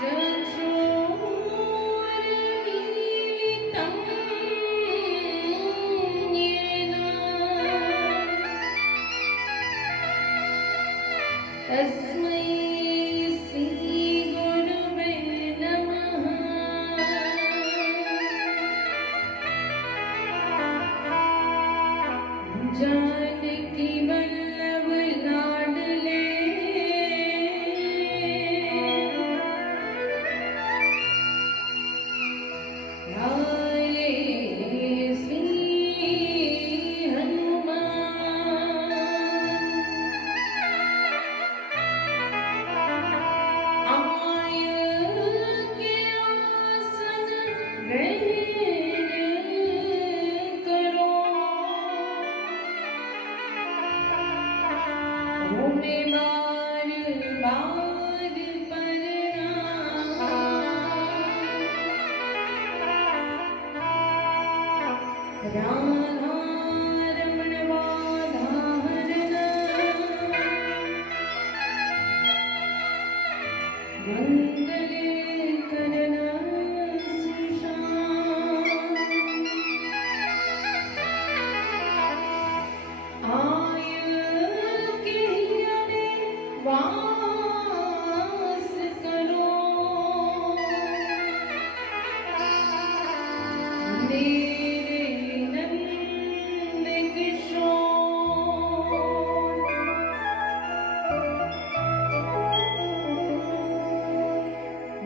चक्षुरुन्मीलितं येन तस्मै श्रीगुरुवे नमः। जानकी वल्लभ लाडले लाए श्री हनुमान। आय के आसन ग्रहण करो। में बार बार प्रणाम। राधा रमण वाधारण मंगल करण सुशांत। आय के वास करो। मेरे नंद किशोर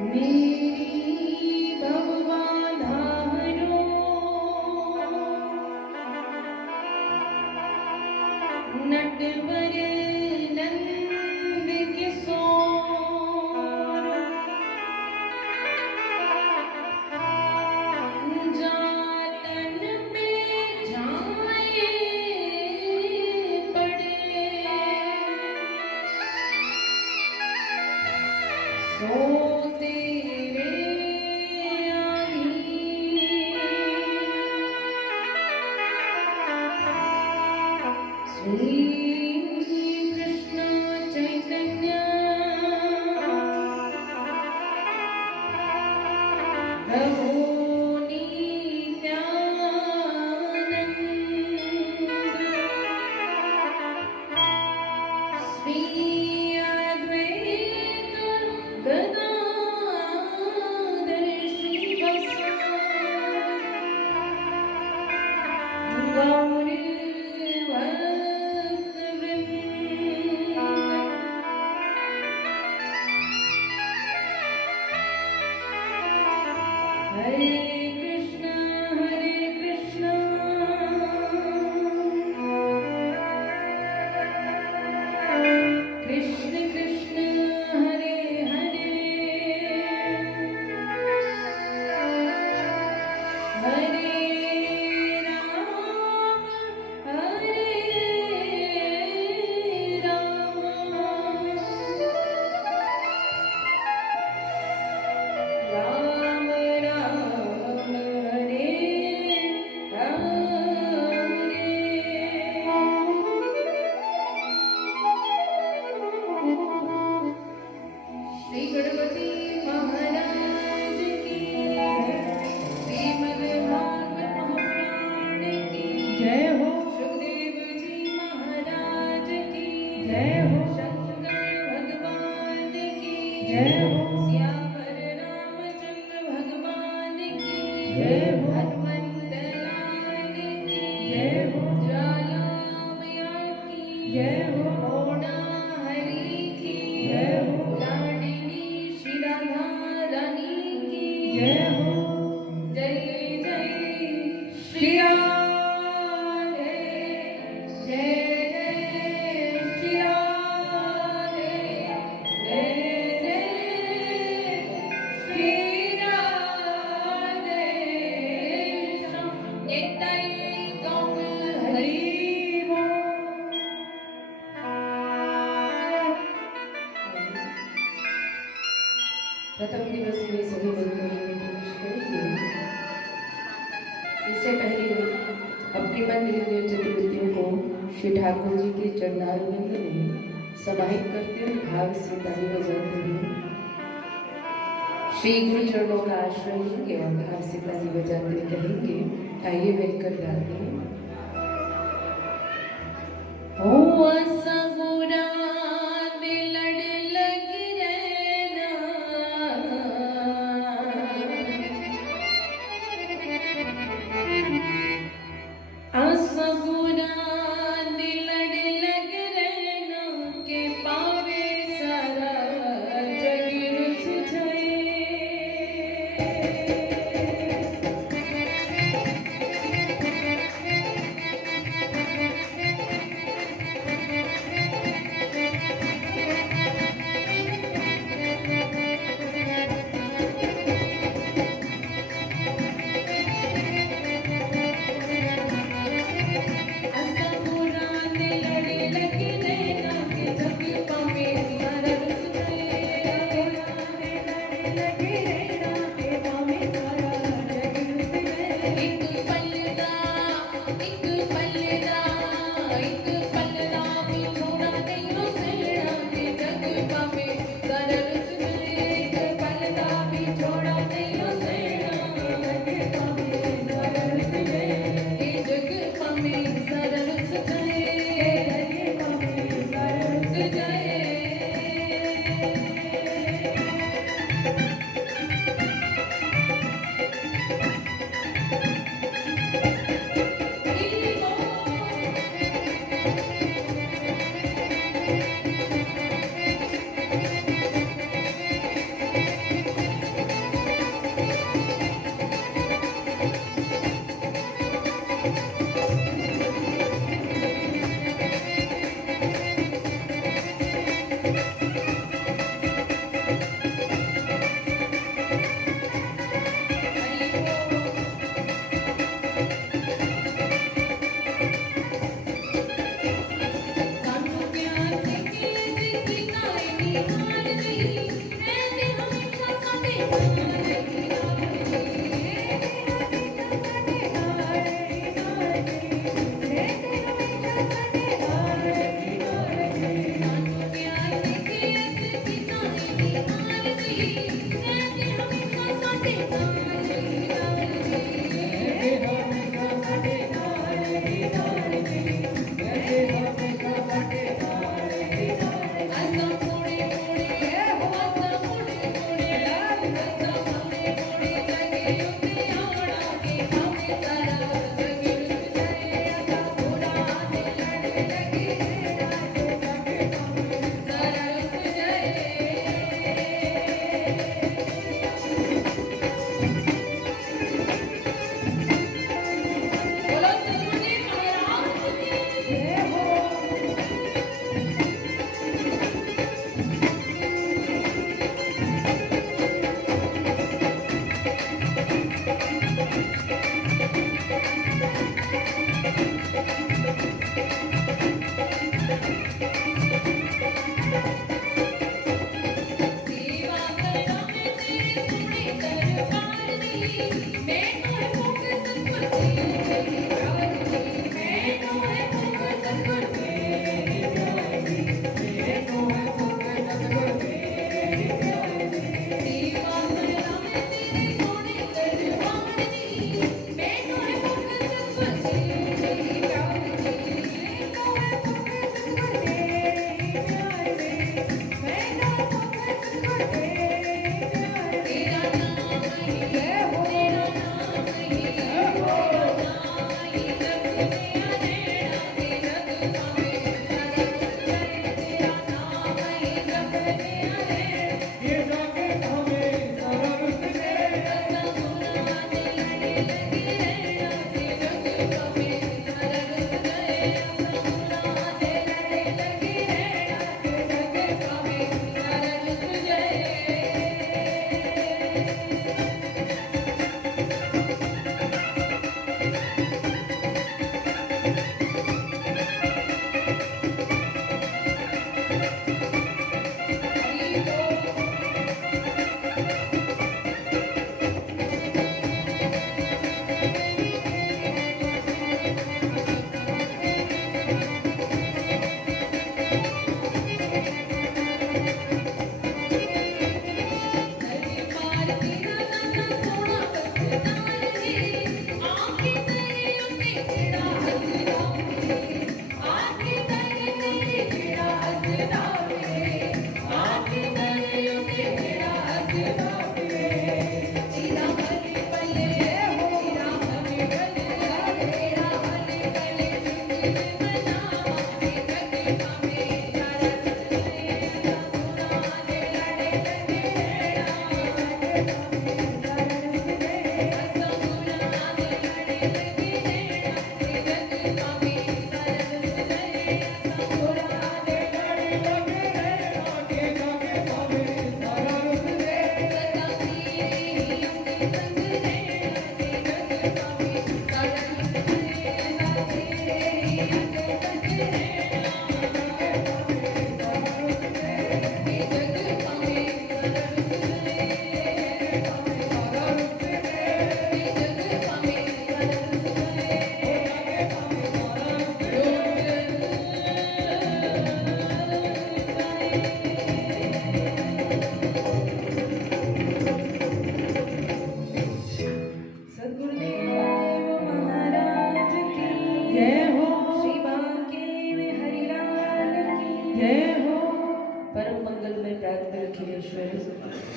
मेरी भवबाधा हरो। नटवर नंद किशोर जातन पे जाए पड़े। सो तेरे श्री कृष्ण चैतन्य प्रभु नित्यानंद। श्री अद्वैत गदाधर श्रीवासादि गौर भक्तवृंद। हरे कृष्ण कृष्ण कृष्ण हरे हरे हरे राम राम राम हरे श्री गणपति महाराज की श्रीमद् भागवत महापुराण की जय हो। सुखदेव जी महाराज की जय हो। शंकर भगवान की जय हो। श्यावर रामचंद्र भगवान की जय हो। हनुमंत लाल की जय हो। ज्वाला मैया की जय हो। ओणा हरि की जय हो। लाडली श्री राधा रानी की जय हो। जय जय श्री राधे जय जय श्री राधे जय जय श्री राधे। नित्य गौर हरि बोल। प्रथम दिवस में सभी बंधुओं ने प्रवेश करेंगे। इससे पहले अपनी मन इंद्रिय चतुर्वृत्तियों को श्री ठाकुर जी के चरणारविंद में समाहित करते हुए भाव से ताली बजाते हुए श्री गुरु चरणों का आश्रय लेंगे और भाव से ताली बजाते कहेंगे। आइए मिलकर गाते हैं। ओ असगुरा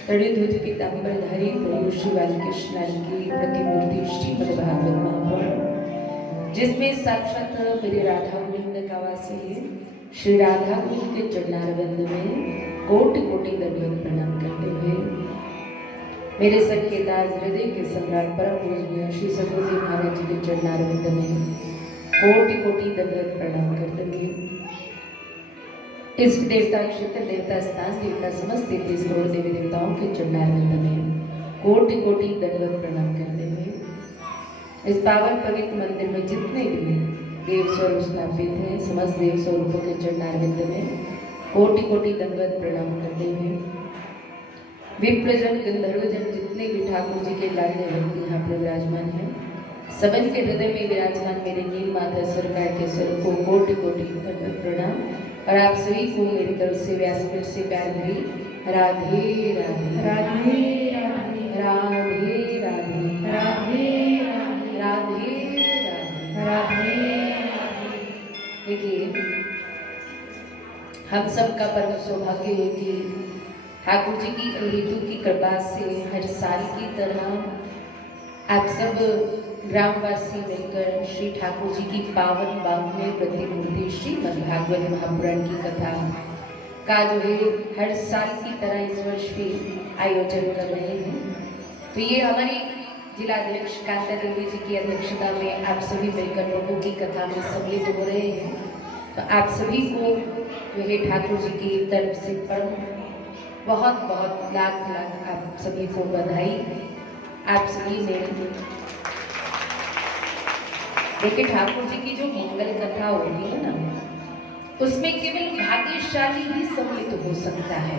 तड़िधुज पीतांबरधारी प्रभु श्री बालकृष्ण की प्रतिमूर्ति श्रीमद्भागवत महापुराण, जिसमें साक्षात मेरे राधा गोविंद का वासी है। श्री राधा गोविंद के चरणारविंद में कोटि कोटि दंडवत प्रणाम करते हुए मेरे संकेताज हृदय के सम्राट परम पूजनीय श्री सदगुरुदेव महाराज जी के चरणारविंद में कोटि कोटि दंडवत प्रणाम करते हुए इस देवता क्षेत्र, देवता स्थान, देवता समस्त देवी देवी देवताओं के चरणारविंद में कोटि कोटि दंडवत प्रणाम करते हुए इस पावन पवित्र मंदिर में जितने भी देव स्वरूप स्थापित हैं, समस्त देव स्वरूपों के चरणारविंद में कोटि कोटि दंडवत प्रणाम करते हुए विप्रजन गंधर्वजन जितने भी ठाकुर जी के लाडले भक्त यहाँ पर विराजमान हैं, सबन के हृदय में विराजमान मेरे नील माता सरकार के सर को कोटि कोटि दंडवत प्रणाम। और आप सभी को मेरी तरफ से व्यासपीठ से प्यार भरी राधे राधे राधे राधे राधे राधे राधे राधे। देखिए, हम सब का परम सौभाग्य है कि ठाकुर जी की अमृतु की कृपा से हर साल की तरह आप सब ग्रामवासी मिलकर श्री ठाकुर जी की पावन बावनवीं प्रतिमूर्ति श्रीमद्भागवत महापुराण की कथा का जो है हर साल की तरह इस वर्ष भी आयोजन कर रहे हैं। तो ये हमारी जिलाध्यक्ष कांता देवी जी की अध्यक्षता में आप सभी मिलकर लोगों की कथा में सम्मिलित हो रहे हैं। तो आप सभी को जो है ठाकुर जी की तरफ से बहुत बहुत लाख लाख आप सभी को बधाई। आप सभी ने देखिए, ठाकुर जी की जो मंगल कथा होती है ना, उसमें केवल भाग्यशाली ही सम्मिलित हो सकता है।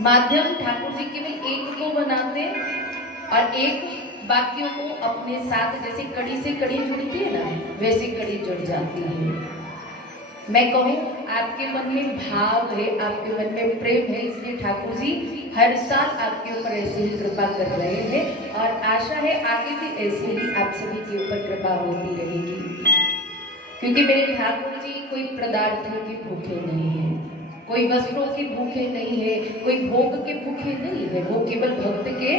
माध्यम ठाकुर जी केवल एक को बनाते और एक बाकियों को अपने साथ, जैसे कड़ी से कड़ी जुड़ती है ना, वैसे कड़ी जुड़ जाती है। मैं कहूँ, आपके मन में भाव है, आपके मन में प्रेम है, इसलिए ठाकुर जी हर साल आपके ऊपर ऐसे ही कृपा कर रहे हैं और आशा है आगे भी ऐसे ही आप सभी के ऊपर कृपा होती रहेगी। क्योंकि मेरे ठाकुर जी कोई पदार्थों के भूखे नहीं है, कोई वस्त्रों के भूखे नहीं है, कोई भोग के भूखे नहीं है, वो केवल भक्त के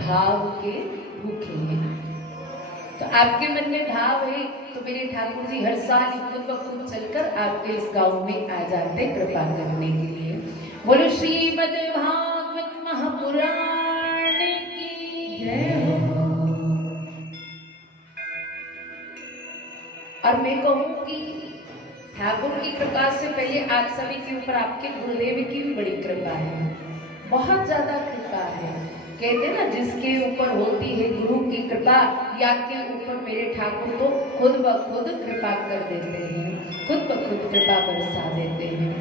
भाव के भूखे हैं। तो आपके मन में भाव है तो मेरे ठाकुर जी हर साल खुद ब खुद चलकर आपके इस गांव में आ जाते कृपा करने के लिए। बोलो श्रीमद्भागवत महापुराण की जय हो। और मैं कहूँ कि ठाकुर की कृपा से पहले आप सभी के ऊपर आपके गुरुदेव की भी बड़ी कृपा है, बहुत ज्यादा कृपा है। कहते ना, जिसके ऊपर होती है गुरु की कृपा, या के ऊपर मेरे ठाकुर तो खुद ब खुद कृपा कर देते हैं, खुद ब खुद कृपा बरसा देते हैं।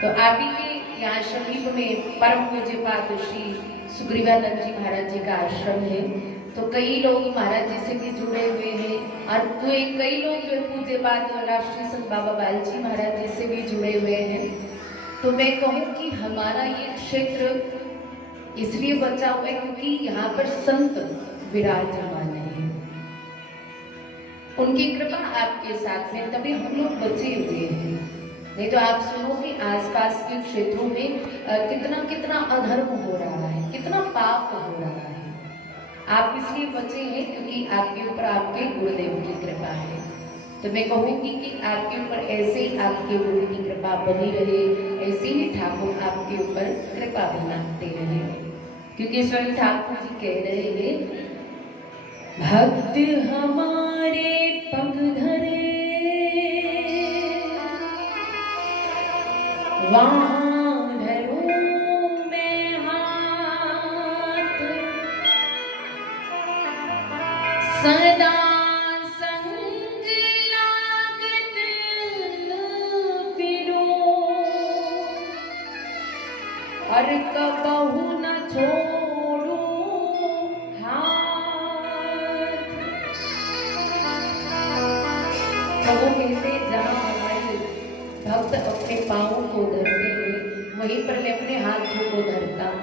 तो आप ही के यहाँ समीप में परम पूज्यपाद श्री सुग्रीवानंद जी महाराज जी का आश्रम है। तो कई लोग महाराज जी से भी जुड़े हुए हैं और कई लोग जो पूज्यपाद राष्ट्रीय संत बाबा बाल जी महाराज जी से भी जुड़े हुए हैं। तो मैं कहूँ कि हमारा ये क्षेत्र इसलिए बचा हुआ है क्योंकि यहाँ पर संत विराजमान है, उनकी कृपा आपके साथ में, तभी हम लोग बचे हुए हैं। नहीं तो आप सुनो कि आसपास के क्षेत्रों में कितना कितना अधर्म हो रहा है, कितना पाप हो रहा है। आप इसलिए बचे हैं क्योंकि आपके ऊपर आपके गुरुदेव की कृपा है। तो मैं कहूँगी कि आपके ऊपर ऐसे ही आपके गुरु की कृपा बनी रहे, ऐसे ही ठाकुर आपके ऊपर कृपा बनाते रहे। क्योंकि स्वयं ठाकुर जी कह रहे हैं, भक्त हमारे पग धरे वहाँ धरूं मैं हाथ, सदा संग लागत फिरूं और कबहू न छोड़ूं हाथ। तो वो कहते, जहाँ हमारे भक्त अपने पाँवों को धरते हैं वहीं पर मैं अपने हाथों को धरता हूँ,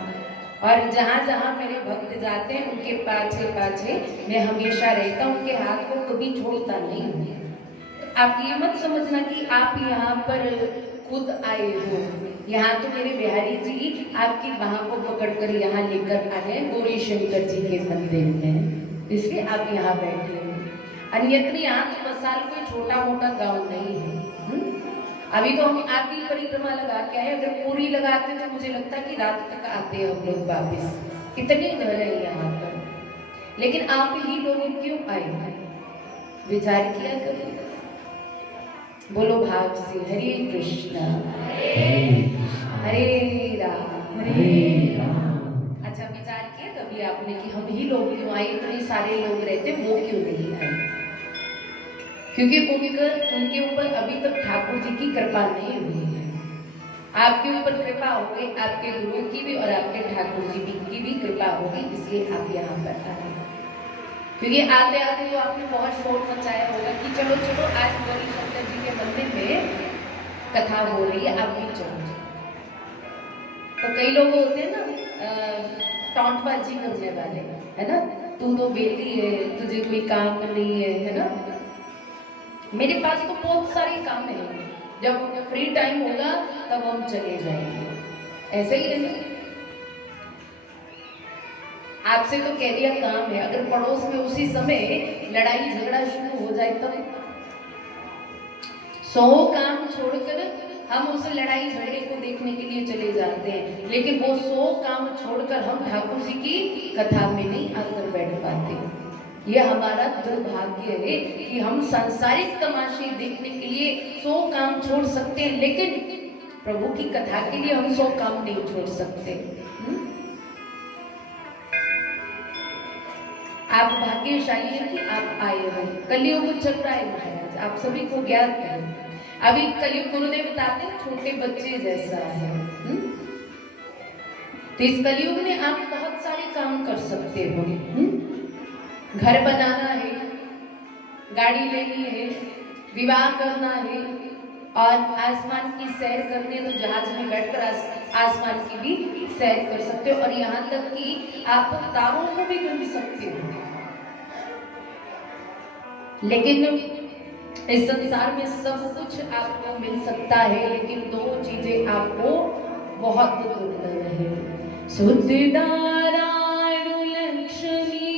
और जहाँ जहाँ मेरे भक्त जाते हैं उनके पाछे पाछे मैं हमेशा रहता हूँ, उनके हाथ को कभी छोड़ता नहीं हूँ। आप ये मत समझना कि आप यहाँ पर खुद आए हो। यहाँ तो मेरे बिहारी जी आपकी बाह को पकड़कर यहाँ लेकर आए गौरी शंकर जी के मंदिर में, इसलिए आप यहाँ बैठे हो। अन्यत्र यहाँ तो मसाल कोई छोटा मोटा गांव नहीं है। अभी तो हम आपकी परिक्रमा लगा के आए, अगर पूरी लगाते तो मुझे लगता है कि रात तक आते हैं हम लोग वापिस। कितने घर है यहाँ पर, लेकिन आप ही लोग क्यों आए, विचार किया कभी? बोलो भाव से हरे कृष्णा हरे राम हरे राम। अच्छा, विचार किया कभी आपने कि हम ही लोग क्यों आए, इतने सारे लोग रहते वो क्यों नहीं आए? क्योंकि उनके ऊपर अभी तक ठाकुर जी की कृपा नहीं हुई है। आपके ऊपर कृपा होगी, आपके गुरु की भी और आपके ठाकुर जी की भी कृपा होगी, इसलिए आप यहाँ पर आए। क्योंकि आते आते तो आपने बहुत शोर मचाया होगा कि चलो चलो आज गौरी शंकर जी के मंदिर में कथा हो रही है, आप भी चलो। तो कई लोग होते हैं ना टॉन्टबाजी करने वाले, है ना, तू तो बेटी है, तुझे कोई काम नहीं है ना। मेरे पास तो बहुत सारे काम है, जब फ्री टाइम होगा तब हम चले जाएंगे, ऐसे ही है। आपसे तो कह दिया काम है, अगर पड़ोस में उसी समय लड़ाई झगड़ा शुरू हो जाए तब 100 काम छोड़कर हम उस लड़ाई झगड़े को देखने के लिए चले जाते हैं, लेकिन वो 100 काम छोड़कर हम ठाकुर जी की कथा में नहीं आकर बैठ पाते। ये हमारा दुर्भाग्य है कि हम सांसारिक तमाशे देखने के लिए 100 काम छोड़ सकते हैं, लेकिन प्रभु की कथा के लिए हम 100 काम नहीं छोड़ सकते। आप भाग्यशाली हैं कि आप आए हो। कलयुग चल रहा है महाराज, आप सभी को ज्ञात है। अभी कलयुग गुरुदेव बताते हैं छोटे बच्चे जैसा है। तो इस कलयुग में आप बहुत सारे काम कर सकते हो। घर बनाना है, गाड़ी लेनी है, विवाह करना है, और आसमान की सैर करनी है तो जहाज में बैठकर आसमान की भी सैर कर सकते हो, और यहाँ तक कि आप तारों को भी गिन सकते हो। लेकिन इस संसार में सब कुछ आपको मिल सकता है, लेकिन 2 चीजें आपको बहुत दुर्लभ है। शुद्ध नारायण लक्ष्मी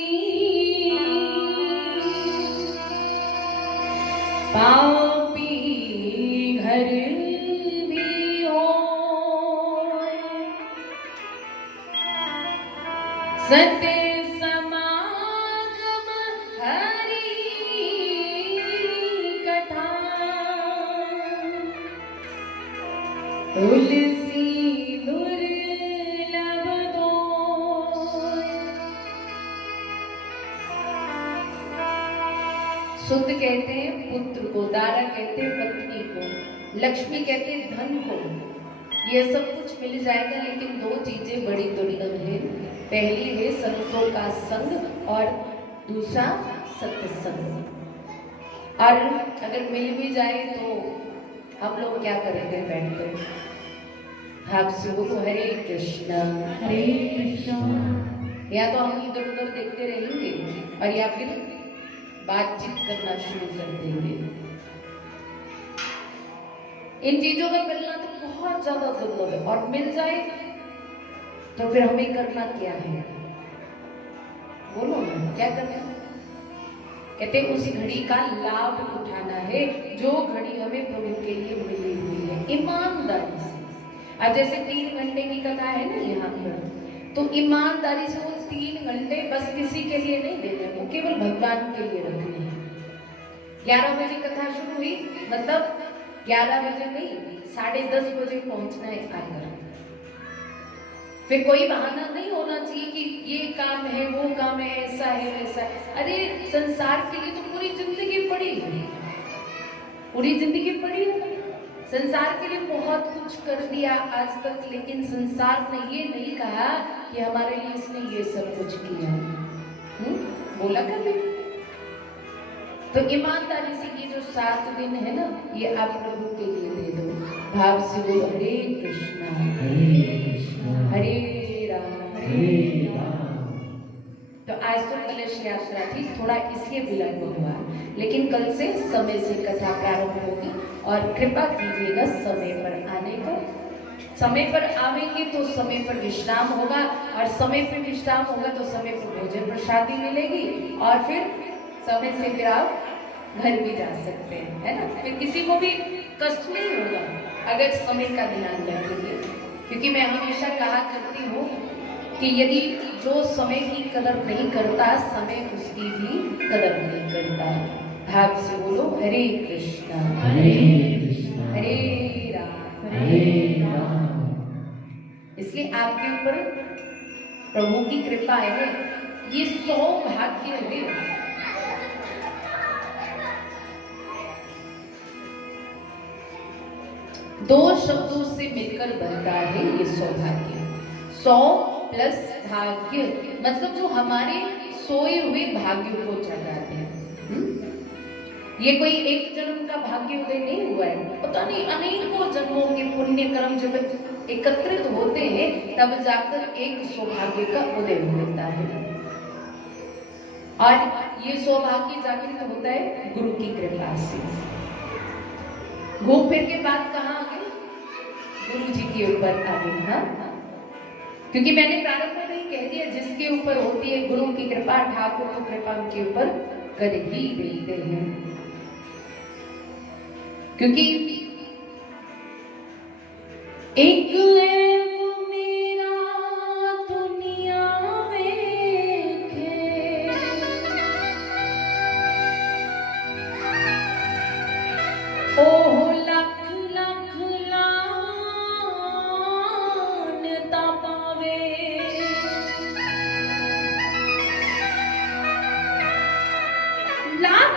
पापी घर भी हो, सत्य समागम हरि कथा, तुलसी दुर्लभ दो। शुद्ध कहते हैं पुत्र को, दारा कहते हैं पत्नी को, लक्ष्मी कहते हैं धन को। ये सब कुछ मिल जाएगा, लेकिन 2 चीजें बड़ी दुर्लभ है। पहली है संतों का संग और दूसरा सत्संग। और अगर मिल भी जाए तो हम लोग क्या करेंगे बैठकर? आप सुबह को हरे कृष्णा हरे कृष्णा, या तो हम इधर उधर देखते रहेंगे और या फिर बातचीत करना शुरू कर देंगे। इन चीजों का मिलना तो बहुत ज्यादा दुर्लभ है, और मिल जाए तो फिर हमें करना क्या है? बोलो ना, क्या करना है? कहते हैं उसी घड़ी का लाभ उठाना है जो घड़ी हमें प्रभु के लिए मिली हुई है, ईमानदारी से। अब जैसे 3 घंटे की कथा है ना यहाँ पर, तो ईमानदारी से वो 3 घंटे बस किसी के लिए नहीं देने, वो केवल भगवान के लिए रखने हैं। 11 बजे कथा शुरू हुई, मतलब 11 बजे नहीं, 10:30 बजे पहुंचना है आकर। फिर कोई बहाना नहीं होना चाहिए कि ये काम है, वो काम है, ऐसा है, वैसा है। अरे संसार के लिए तो पूरी जिंदगी पड़ी है, पूरी जिंदगी पड़ी है। संसार के लिए बहुत कुछ कर दिया आज तक, लेकिन संसार ने ये नहीं कहा कि हमारे लिए इसने ये सब कुछ किया। बोला कभी? तो ईमानदारी से ये जो 7 दिन है ना, ये आप प्रभु के लिए दे दो। भाव से बोलो हरे कृष्णा हरे राम हरे राम। तो आज आज तो कलश यात्रा थी, थोड़ा इसलिए विलंब हुआ, लेकिन कल से समय से कथा प्रारंभ होगी और कृपा कीजिएगा समय पर आने का। समय पर आवेंगे तो समय पर विश्राम होगा, और समय पर विश्राम होगा तो समय पर भोजन प्रसादी मिलेगी, और फिर समय से फिर आप घर भी जा सकते हैं, है ना। फिर किसी को भी कष्ट नहीं होगा अगर समय का ध्यान रखेंगे, क्योंकि मैं हमेशा कहा करती हूँ कि यदि जो समय की कदर नहीं करता, समय उसकी भी कदर नहीं करता। भाव से बोलो हरे कृष्णा हरे राम हरे राम। इसलिए आपके ऊपर प्रभु की कृपा है, ये सौभाग्य है। दो शब्दों से मिलकर बनता है ये सौभाग्य। सौ प्लस भाग्य, मतलब जो हमारे सोए हुए भाग्य को जगाते हैं। ये कोई एक जन्म का भाग्य उदय नहीं हुआ है, पता नहीं अनेकों जन्मों के पुण्य कर्म जब एकत्रित होते हैं तब जाकर एक सौभाग्य का उदय होता है। और ये सौभाग्य जागृत होता है गुरु की कृपा से। घूम फिर के बाद कहाँ आ गए? गुरु जी के ऊपर आ गए। हाँ, क्योंकि मैंने प्रारंभ में ही कह दिया, जिसके ऊपर होती है गुरु की कृपा, ठाकुर को कृपा उनके ऊपर कर ही देते हैं। क्योंकि एक मेरा दुनिया में खे, ओह लख लख लान तपावे, लाख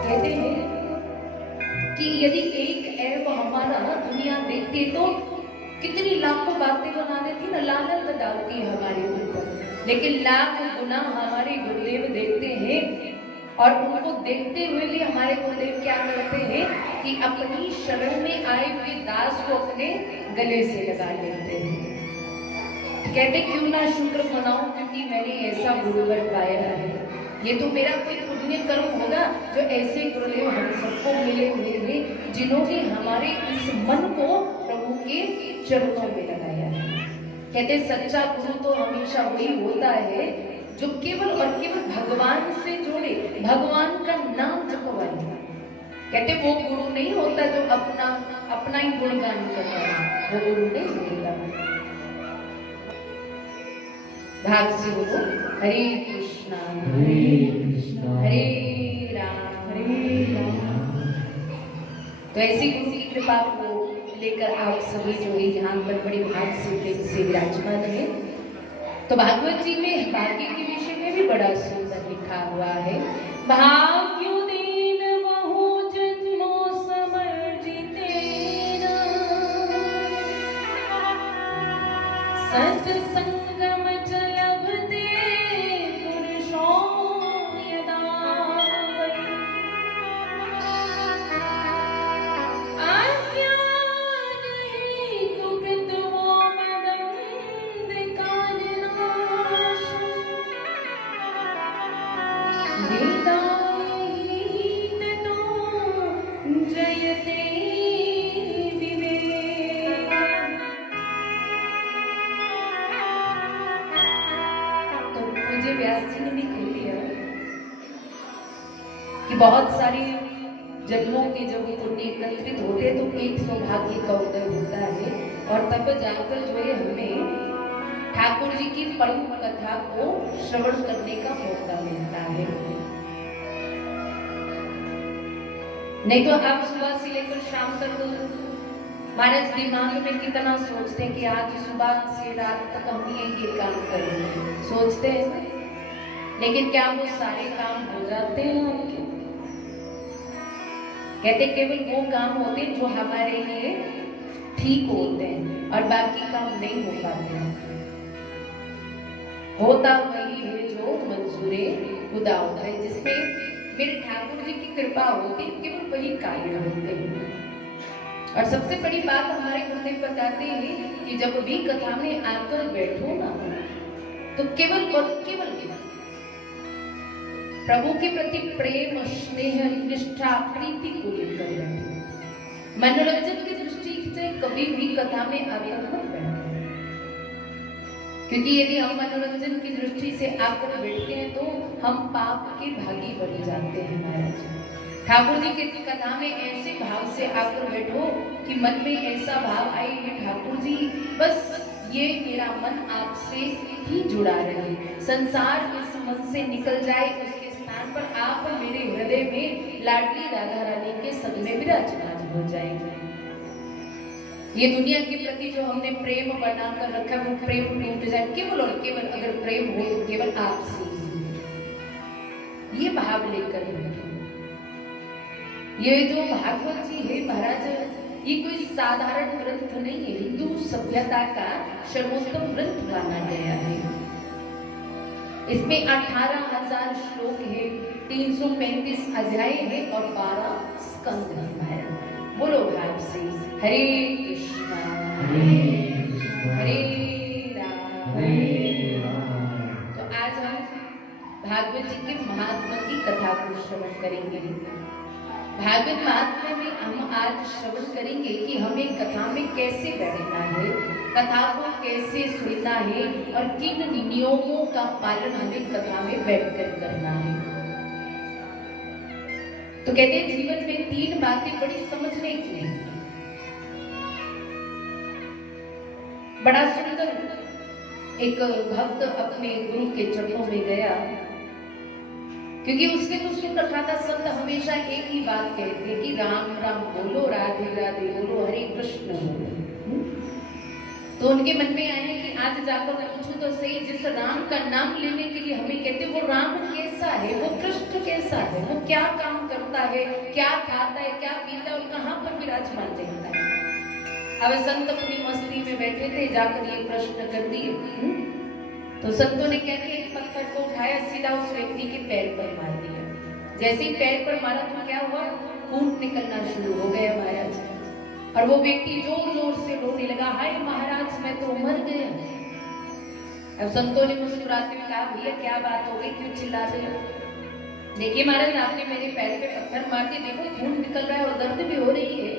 कहते हैं कि यदि एक ऐप हमारा दुनिया देखती तो कितनी लाखों बातें बना देती ना, लानत डालती है हमारे ऊपर, लेकिन लाख गुना हमारे गुरुदेव देखते हैं। और उनको देखते हुए भी हमारे गुरुदेव क्या करते हैं कि अपनी शरण में आए हुए दास को अपने गले से लगा लेते हैं। कहते क्यों ना शुक्र मनाऊं, क्योंकि मैंने ऐसा गुरुवर पाया है। ये तो मेरा कोई पुण्य कर्म होगा जो ऐसे गुरुदेव हम सबको मिले हुए हैं, जिन्होंने हमारे इस मन को प्रभु के चरणों में लगाया है। कहते सच्चा गुरु तो हमेशा वही होता है जो केवल और केवल भगवान से जोड़े, भगवान का नाम जपवाए। कहते वो गुरु नहीं होता जो अपना ही गुणगान करता है, वो गुरु नहीं होता। भाग से बोलो हरे कृष्णा हरे राम। तो ऐसी गुरु की कृपा को लेकर आप सभी जो है यहाँ पर बड़े भाग से विराजमान है। तो भागवत जी में भाग्य के विषय में भी बड़ा सुंदर लिखा हुआ है। भाग्यो दीन बहु जन्मों समर्जिते सत्संगम चलभते पुरुषो यदा अज्ञान हेतु कृतवो मदंध कारणनाश वेदाहीन तो जयते विवेक। तो मुझे व्यास जी ने भी कह दिया कि बहुत सारे जन्मों के जब पुण्य एकत्रित होते तो एक सौभाग्य का उदय होता है, और तब जाकर जो है हमें ठाकुर जी की परम कथा को श्रवण करने का मौका मिलता है। नहीं तो आप सुबह से लेकर शाम तक महाराज दिमाग में कितना सोचते हैं कि आज सुबह से रात तक हम ये काम करेंगे, सोचते हैं, लेकिन क्या वो सारे काम हो जाते हैं आपके? कहते केवल वो काम होते हैं जो हमारे लिए ठीक होते हैं और बाकी काम नहीं हो पाते हैं। होता वही है जो मंजूरे खुदा होता है, जिसमें मेरे ठाकुर जी की कृपा होती है, केवल वही कार्य होते हैं। और सबसे बड़ी बात हमारे गुरुदेव बताते हैं कि जब भी कथा में आकर बैठो ना, तो केवल प्रभु के प्रति प्रेम, स्नेह, निष्ठा, प्रीति को लेकर बैठो। मनोरंजन की दृष्टि से कभी भी कथा में आकर मत बैठो, क्योंकि यदि हम मनोरंजन की दृष्टि से आकर बैठते हैं तो हम पाप के भागी बन जाते हैं। महाराज ठाकुर जी की कथा में ऐसे भाव से आकर बैठो कि मन में ऐसा भाव आए कि ठाकुर जी बस ये मेरा मन आपसे ही जुड़ा रहे, संसार इस मन से निकल जाए, उसके स्थान पर आप मेरे हृदय में लाडली राधा रानी के संग में विराजमान हो जाएंगे। ये दुनिया के प्रति जो हमने प्रेम बनाकर रखा है वो प्रेम टूट जाए, केवल और केवल अगर प्रेम हो तो केवल आपसे ये भाव लेकर बैठो। ये जो भागवत जी है महाराज, ये कोई साधारण ग्रंथ नहीं है, हिंदू सभ्यता का सर्वोत्तम ग्रंथ माना गया है। इसमें 18,000 श्लोक है, 335 अध्याय है और 12 स्कंद है। बोलो भाव से हरे कृष्णा हरे राम। तो आज हम भागवत जी के महात्मा की कथा को श्रवण करेंगे। भागवत महात्मा में हम आज श्रवण करेंगे कि हमें कथा में कैसे बैठना है, कथा को कैसे सुनना है और किन नियमों का पालन हमें कथा में बैठकर करना है। तो कहते हैं जीवन में 3 बातें बड़ी समझने की हैं। बड़ा सुंदर एक भक्त अपने गुरु के चरणों में गया, क्योंकि उसने तो सुन रखा था संत हमेशा एक ही बात कहते हैं कि राम राम बोलो, राधे राधे बोलो, हरे कृष्ण बोलो। तो उनके मन में आया कि आज जाकर मैं पूछूं तो सही, जिस राम का नाम लेने के लिए हमें कहते वो राम कैसा है, वो कृष्ण कैसा है, वो क्या काम करता है, क्या खाता है, क्या पीता है और कहाँ पर विराजमान रहता है। अब संत अपनी मस्ती में बैठे थे, जाकर ये प्रश्न कर दिए। तो संतों ने कहते एक पत्थर को उठाया, सीधा उस व्यक्ति के पैर पर मार दिया। जैसे ही पैर पर मारा तो क्या हुआ, खून निकलना शुरू हो गया महाराज। और वो व्यक्ति जोर जोर से रोने लगा, हाय महाराज मैं तो मर गया। अब संतों ने मुस्कुराते हुए कहा, भैया क्या बात हो गई, क्यों चिल्ला रहे हो? देखिए महाराज आपने मेरे पैर पे पत्थर मार दिया, देखो खून निकल रहा है और दर्द भी हो रही है।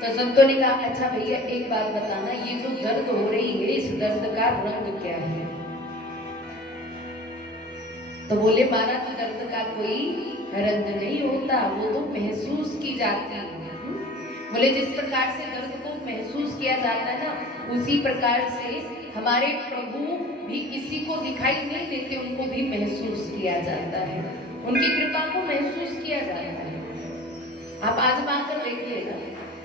तो संतों ने कहा, अच्छा भैया एक बात बताना, ये जो दर्द हो रही है इस दर्द का रंग क्या है? तो बोले महाराज दर्द का कोई रंग नहीं होता, वो तो महसूस की जाती है। बोले जिस प्रकार से दर्द को महसूस किया जाता है ना, उसी प्रकार से हमारे प्रभु भी किसी को दिखाई नहीं देते, उनको भी महसूस किया जाता है, उनकी कृपा को महसूस किया जाता है। आप आजमा कर देखिए ना,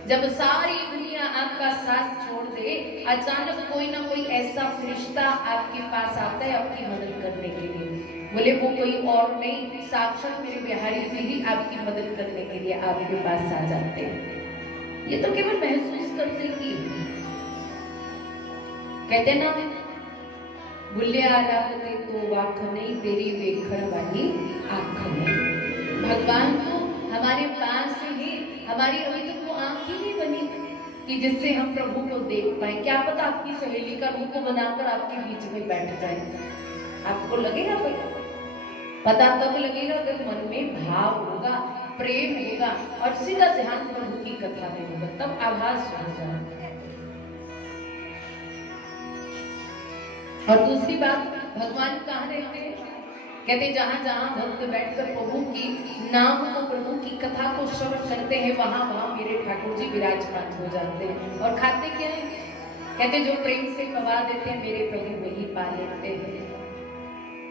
जब सारी दुनिया आपका साथ छोड़ दे, अचानक कोई ना कोई ऐसा फरिश्ता आपके पास आता है आपकी मदद करने के लिए। बोले वो कोई और नहीं, साक्षात मेरे बिहारी जी ही आपकी मदद करने के लिए आपके पास आ जाते हैं। ये तो केवल महसूस करने की। कहते ना, बुल्लिया रागते तो वाख नहीं, तेरी वेखण वाली आंख नहीं। भगवान तो हमारे पास ही, हमारी अभी तक वो आंख ही नहीं बनी कि जिससे हम प्रभु को देख पाए। क्या पता आपकी सहेली का रूप बनाकर आपके बीच में बैठ जाए, आपको लगेगा पता तब लगेगा अगर मन में भाव होगा, प्रेम होगा और सीधा ध्यान प्रभु की कथा में होगा, तब आभास हो जाएगा। और दूसरी बात, भगवान कहाँ रहते हैं? कहते जहां जहां भक्त बैठकर प्रभु की नाम को, प्रभु की कथा को श्रवण करते हैं, वहां वहां मेरे ठाकुर जी विराजमान हो जाते हैं। और खाते क्या है? कहते जो प्रेम से पवा देते हैं मेरे प्रभु वही पा लेते हैं।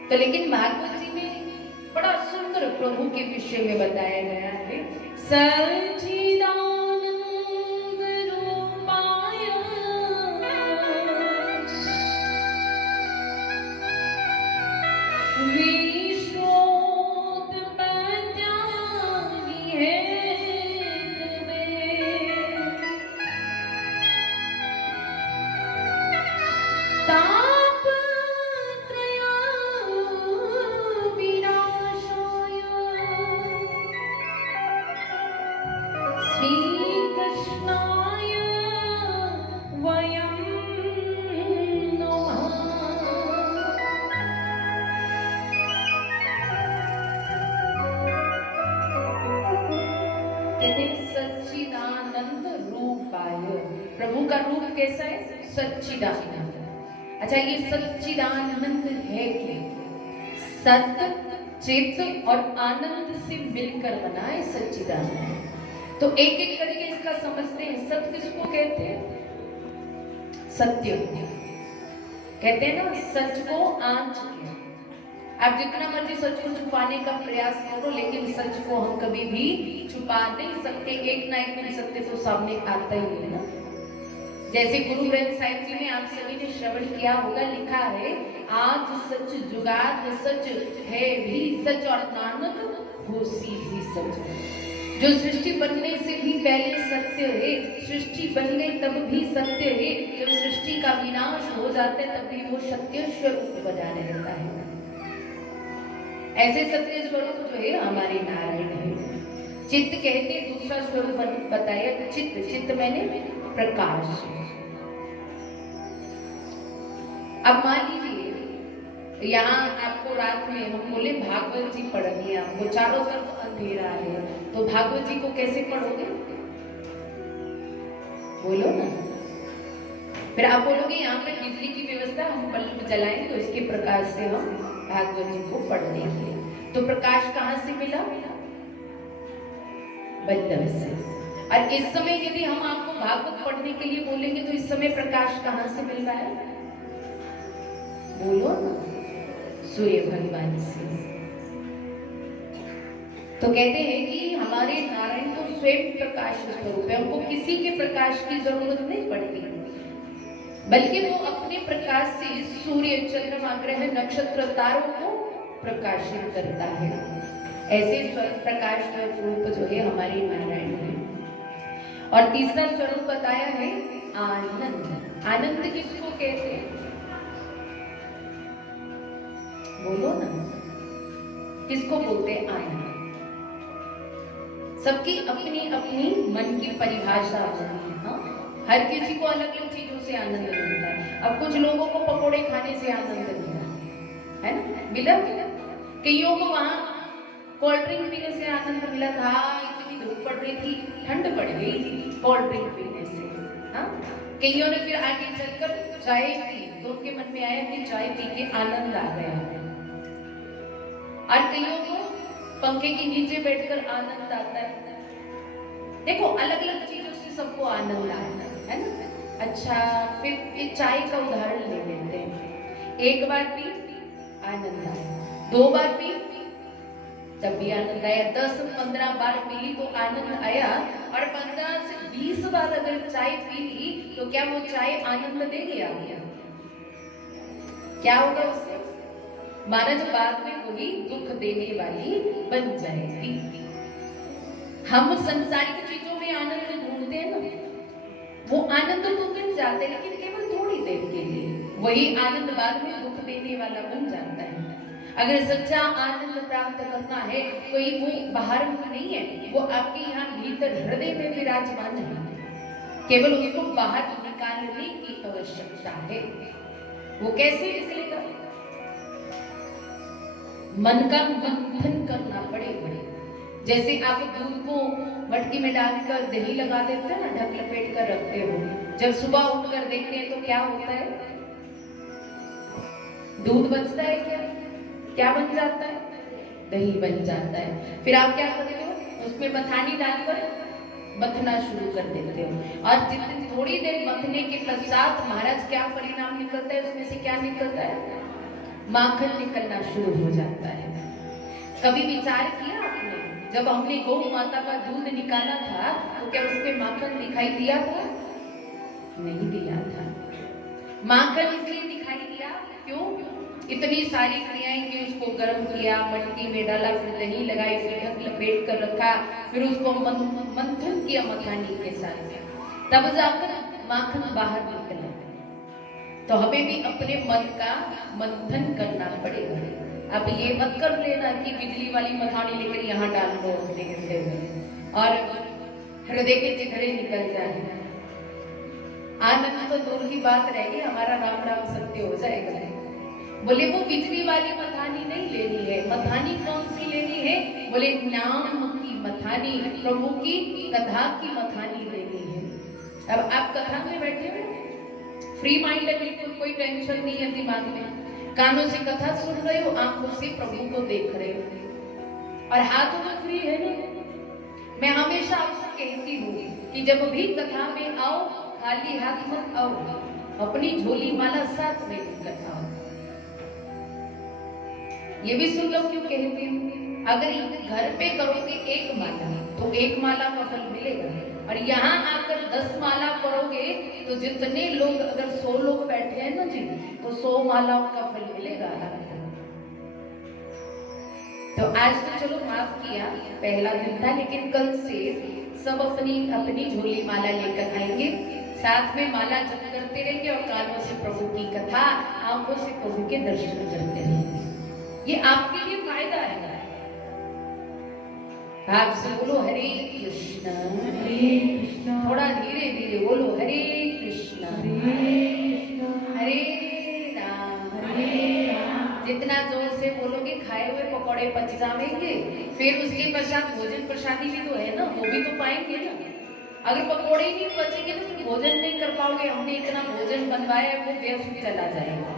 तो लेकिन भागवत जी में बड़ा सुंदर प्रभु के विषय में बताया गया है। सच्चिदानंद का रूप कैसा है? सच्चिदानंद। अच्छा, ये सच्चिदानंद है क्या? सत्य, चित्त और आनंद से मिलकर बना है सच्चिदानंद। तो एक एक करके इसका समझते हैं। सत्य किसको कहते हैं? सत्य कहते हैं ना, सच को आंच के। आप जितना मर्जी सच को छुपाने का प्रयास करो, लेकिन सच को हम कभी भी छुपा नहीं सकते। एक ना एक दिन सत्य तो सामने आता ही है ना। जैसे गुरु ग्रंथ साहिब जी में आप सभी ने श्रवण किया होगा, लिखा है आज सच जुगाद सच है भी सच और नानक होसी भी सच। जो सृष्टि बनने से भी पहले सत्य है, सृष्टि बन गई तब भी सत्य है, जब सृष्टि का विनाश हो जाता है तब भी वो सत्य स्वरूप बना रहता है। ऐसे सत्य स्वरूप जो है हमारे नारायण है। चित्त कहते दूसरा स्वरूप बताया, चित्त। चित्त मैंने प्रकाश। अब मान लीजिए यहाँ आपको रात में हम बोले भागवत जी पढ़नी है, आपको चारों तरफ अंधेरा है, तो भागवत जी को कैसे पढ़ोगे? बोलो ना। फिर आप बोलोगे यहाँ पे बिजली की व्यवस्था, हम बल्ब जलाएं तो इसके प्रकाश से हम भागवत जी को पढ़ लेंगे। तो प्रकाश कहाँ से मिला? बल्ब से। और इस समय यदि हम आपको भागवत पढ़ने के लिए बोलेंगे तो इस समय प्रकाश कहाँ से मिल रहा है? बोलो ना। सूर्य भगवान से। तो कहते हैं कि हमारे नारायण तो स्वयं प्रकाश स्वरूप है, हमको किसी के प्रकाश की जरूरत नहीं पड़ती, बल्कि वो अपने प्रकाश से सूर्य, चंद्रमा, ग्रह, नक्षत्र, तारों को प्रकाशित करता है। ऐसे प्रकाश का स्वरूप जो है हमारे नारायण है। और तीसरा स्वरूप बताया है आनंद। आनंद किसको कहते हैं? बोलो ना, किसको बोलते हैं आनंद? सबकी अपनी अपनी मन की परिभाषा होती है। हाँ, हर किसी को अलग अलग चीजों से आनंद मिलता है। अब कुछ लोगों को पकोड़े खाने से आनंद मिला है ना, मिला। कईयों को वहां कोल्ड ड्रिंक पीने से आनंद मिला था, इतनी धूप पड़ रही थी, ठंड पड़ गई कोल्ड ड्रिंक पीने से। हाँ, कईयों ने फिर आगे चलकर चाय पी, तो उनके मन में आया कि चाय पी के आनंद आ गया। और कईयों को पंखे के नीचे बैठकर आनंद आता है। देखो, अलग अलग चीजों से सबको आनंद आता है ना। अच्छा, फिर चाय का उदाहरण ले लेते हैं। एक बार पी आनंद आया, 2 बार पी तब भी आनंद आया, 10-15 बार पी तो आनंद आया, और 15 से 20 बार अगर चाय पी ली तो क्या वो चाय आनंद देगी? आ गया, क्या होगा उससे? महाराज बाद में वही दुख देने वाली बन जाएगी। हम संसारिक चीजों में आनंद ढूंढते हैं ना, वो आनंद तो मिल जाते हैं लेकिन केवल थोड़ी देर के लिए। वही आनंद बाद में दुख देने वाला बन जाता है। अगर सच्चा आनंद प्राप्त करना है तो वो बाहर नहीं है, वो आपके यहाँ भीतर हृदय में विराजमान है, केवल उसको बाहर निकालने की आवश्यकता है। वो कैसे निकलेगा? मन का मंथन करना पड़ेगा। जैसे आप दूध को मटकी में डालकर दही लगा देते हैं ना, ढक लपेट कर रखते हो, जब सुबह उठकर देखते हैं तो क्या होता है? दूध बचता है क्या? क्या बन जाता है? दही बन जाता है। फिर आप क्या करते हो? उसमें मथानी डालकर मथना शुरू कर देते हो, और जितनी थोड़ी देर मथने के पश्चात महाराज क्या परिणाम निकलता है? उसमें से क्या निकलता है? माखन निकलना शुरू हो जाता है। कभी विचार किया आपने, जब हमने गौ माता का दूध निकाला था तो क्या उसपे माखन दिखाई दिया था? नहीं दिया था। माखन इसलिए दिखाई दिया क्यों? इतनी सारी क्रियाएं की, उसको गर्म किया, मटकी में डाला, फिर दही लगाई, फिर ढक लपेट कर रखा, फिर उसको मंथन किया मखानी के साथ, तब जाकर माखन बाहर निकला। तो हमें भी अपने मन का मंथन करना पड़ेगा। अब ये मत कर लेना कि बिजली वाली मखानी लेकर यहाँ डाल दो अपने हृदय में और हृदय के चिथड़े निकल जाए। आनंद तो दूर की बात रहेगी, हमारा राम राम सत्य हो जाएगा। बोले वो बिजली वाली मथानी नहीं लेनी है। मथानी कौन सी लेनी है? बोले नाम की मथानी, प्रभु की कथा की मथानी लेनी है। अब आप कथा में बैठे फ्री माइंड है, बिल्कुल कोई टेंशन नहीं है दिमाग में। कानों से कथा सुन रहे हो, आंखों से प्रभु को देख रहे हो, और हाथों में फ्री है ना। मैं हमेशा आपको कहती हूँ कि जब भी कथा में आओ, खाली हाथ मत आओ, अपनी झोली माला साथ में लेकर आओ। ये भी सुन लो क्यों कहती हूँ। अगर घर पे करोगे एक माला तो एक माला का फल मिलेगा, और यहाँ आकर 10 माला करोगे तो जितने लोग, अगर 100 लोग बैठे हैं ना जी, तो 100 मालाओं का फल मिलेगा। तो आज तो चलो माफ किया, पहला दिन था, लेकिन कल से सब अपनी अपनी झोली माला लेकर आएंगे, साथ में माला जप करते रहेंगे और कानों से प्रभु की कथा, आंखों से प्रभु के दर्शन करते रहेंगे। ये आपके लिए फायदा है। आप से बोलो हरे कृष्ण हरे कृष्ण, थोड़ा धीरे धीरे बोलो हरे कृष्ण हरे राम हरे राम। जितना जोर से बोलोगे खाए हुए पकौड़े पच जाएंगे, फिर उसके पश्चात भोजन प्रसादी भी तो है ना, वो भी तो पाएंगे ना। अगर पकौड़े ही नहीं बचेंगे तो फिर भोजन नहीं कर पाओगे। हमने इतना भोजन बनवाया है, वो व्यर्थ चला जाएगा।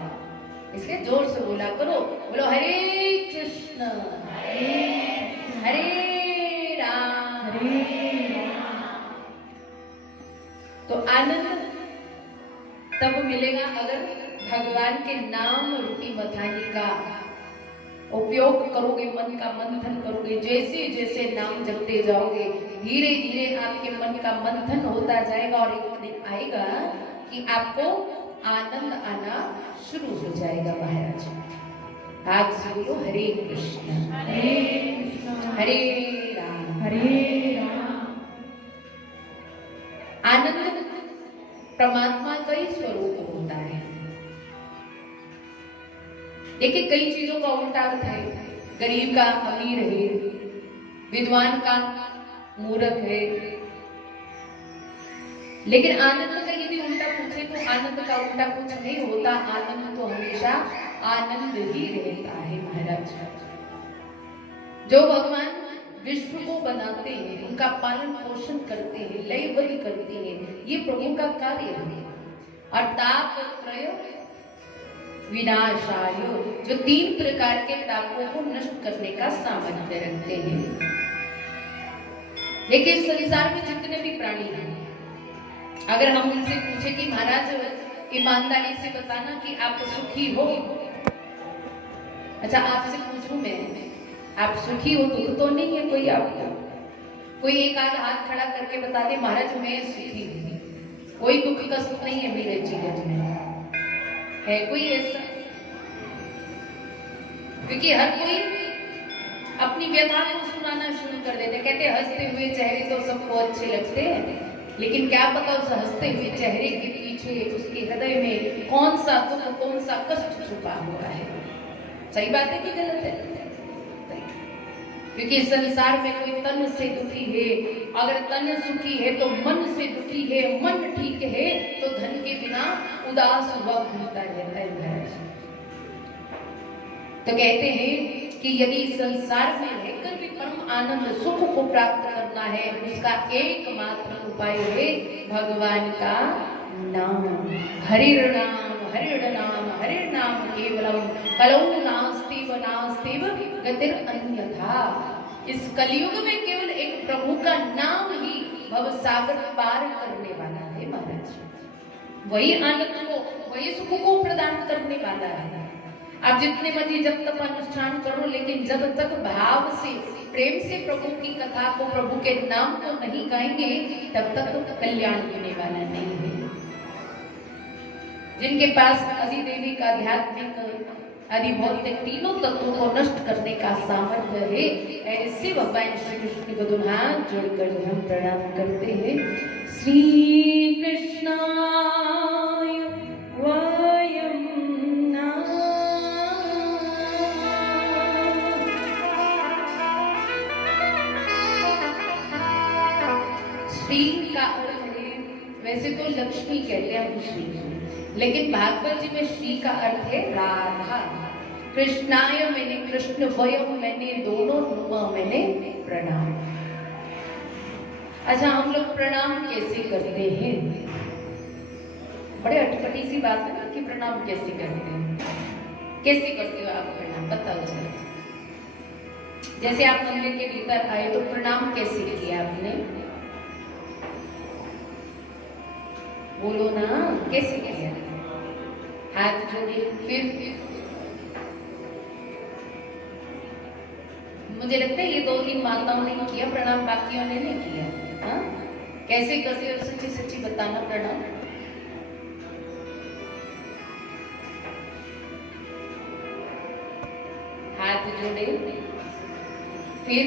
इसलिए जोर से बोला करो, बोलो हरे कृष्ण हरे राम हरे राम। तो आनंद तब मिलेगा अगर भगवान के नाम रूपी मथानी का उपयोग करोगे, मन का मंथन करोगे। जैसे जैसे नाम जपते जाओगे, धीरे धीरे आपके मन का मंथन होता जाएगा, और एक दिन आएगा कि आपको आनंद आना शुरू हो जाएगा। महाराज आज से बोलो हरे कृष्ण हरे राम हरे राम। आनंद परमात्मा का ही स्वरूप होता है। देखिए कई चीजों का उल्टा अर्थ है। गरीब का अमीर है, विद्वान का मूर्ख है। लेकिन आनंद का यदि उल्टा पूछे तो आनंद का उल्टा कुछ नहीं होता। आनंद तो हमेशा आनंद ही रहता है। महाराज जो भगवान विश्व को बनाते हैं, उनका पालन पोषण करते हैं, लयबद्ध करते हैं, ये प्रभु का कार्य है। और तापत्रय विनाशाय, जो 3 प्रकार के तापों को नष्ट करने का सामर्थ्य रखते हैं। देखिए संसार में जितने भी प्राणी हैं, अगर हम उनसे पूछे कि महाराज ईमानदारी से बताना कि आप सुखी हो। अच्छा आपसे पूछूं मैं, आप सुखी हो? दुख तो नहीं है कोई आपको? कोई एक आध हाथ खड़ा करके बता दे महाराज मैं सुखी हूँ, कोई दुख कष्ट नहीं है मेरे जीवन में, है कोई ऐसा? क्योंकि हर कोई अपनी व्यथा को सुनाना शुरू कर देते। कहते हंसते हुए चेहरे तो सबको अच्छे लगते हैं, लेकिन क्या पता उस हंसते हुए चेहरे के पीछे उसके हृदय में कौन सा दुख, कौन सा कष्ट छुपा हुआ है। सही बात है कि गलत है? क्योंकि संसार में कोई तन से दुखी है, अगर तन सुखी है तो मन से दुखी है, मन ठीक है तो धन के बिना उदास हुआ घूमता रहता है। तो कहते हैं कि यदि संसार में रहकर भी परम आनंद सुख को प्राप्त करना है, उसका एकमात्र उपाय है भगवान का नाम। हरिर नाम केवलम कलौ नास्तिव नास्तिव गतिर अन्यथा। इस कलयुग में केवल एक प्रभु का नाम ही भवसागर पार करने वाला है। महाराज वही आनंद को, वही सुख को प्रदान करने वाला है। आप जितने मर्जी जब तक अनुष्ठान करो, लेकिन जब तक भाव से, प्रेम से प्रभु की कथा को, प्रभु के नाम को नहीं गाएंगे, तब तक तो कल्याण होने वाला नहीं है। जिनके पास अधिदैविक, आध्यात्मिक, अधिभौतिक तीनों तत्वों को नष्ट करने का सामर्थ्य है, ऐसे भगवान श्री कृष्ण को दोनों हाथ जोड़कर हम प्रणाम करते हैं। श्री कृष्णाय वयं नमः। श्री का अर्थ है, वैसे तो लक्ष्मी कहते हैं हम श्री, लेकिन भागवत जी में श्री का अर्थ है राधा। कृष्णाय मैंने कृष्ण, वयम मैंने दोनों, नुम मैंने प्रणाम। अच्छा हम लोग प्रणाम कैसे करते हैं? बड़े अटपटी सी सी बात है ना कि प्रणाम कैसे करते हैं। कैसे करते हो आप प्रणाम, बताओ जरा। जैसे आप मंदिर के भीतर आए तो प्रणाम कैसे किया आपने, बोलो ना, कैसे किया? हाथ जोड़े, फिर मुझे लगता है ये 2-3 माताओं ने किया प्रणाम, बाकियों ने नहीं किया। हाँ, कैसे करते हो सच्ची सच्ची बताना प्रणाम। हाथ जोड़े, फिर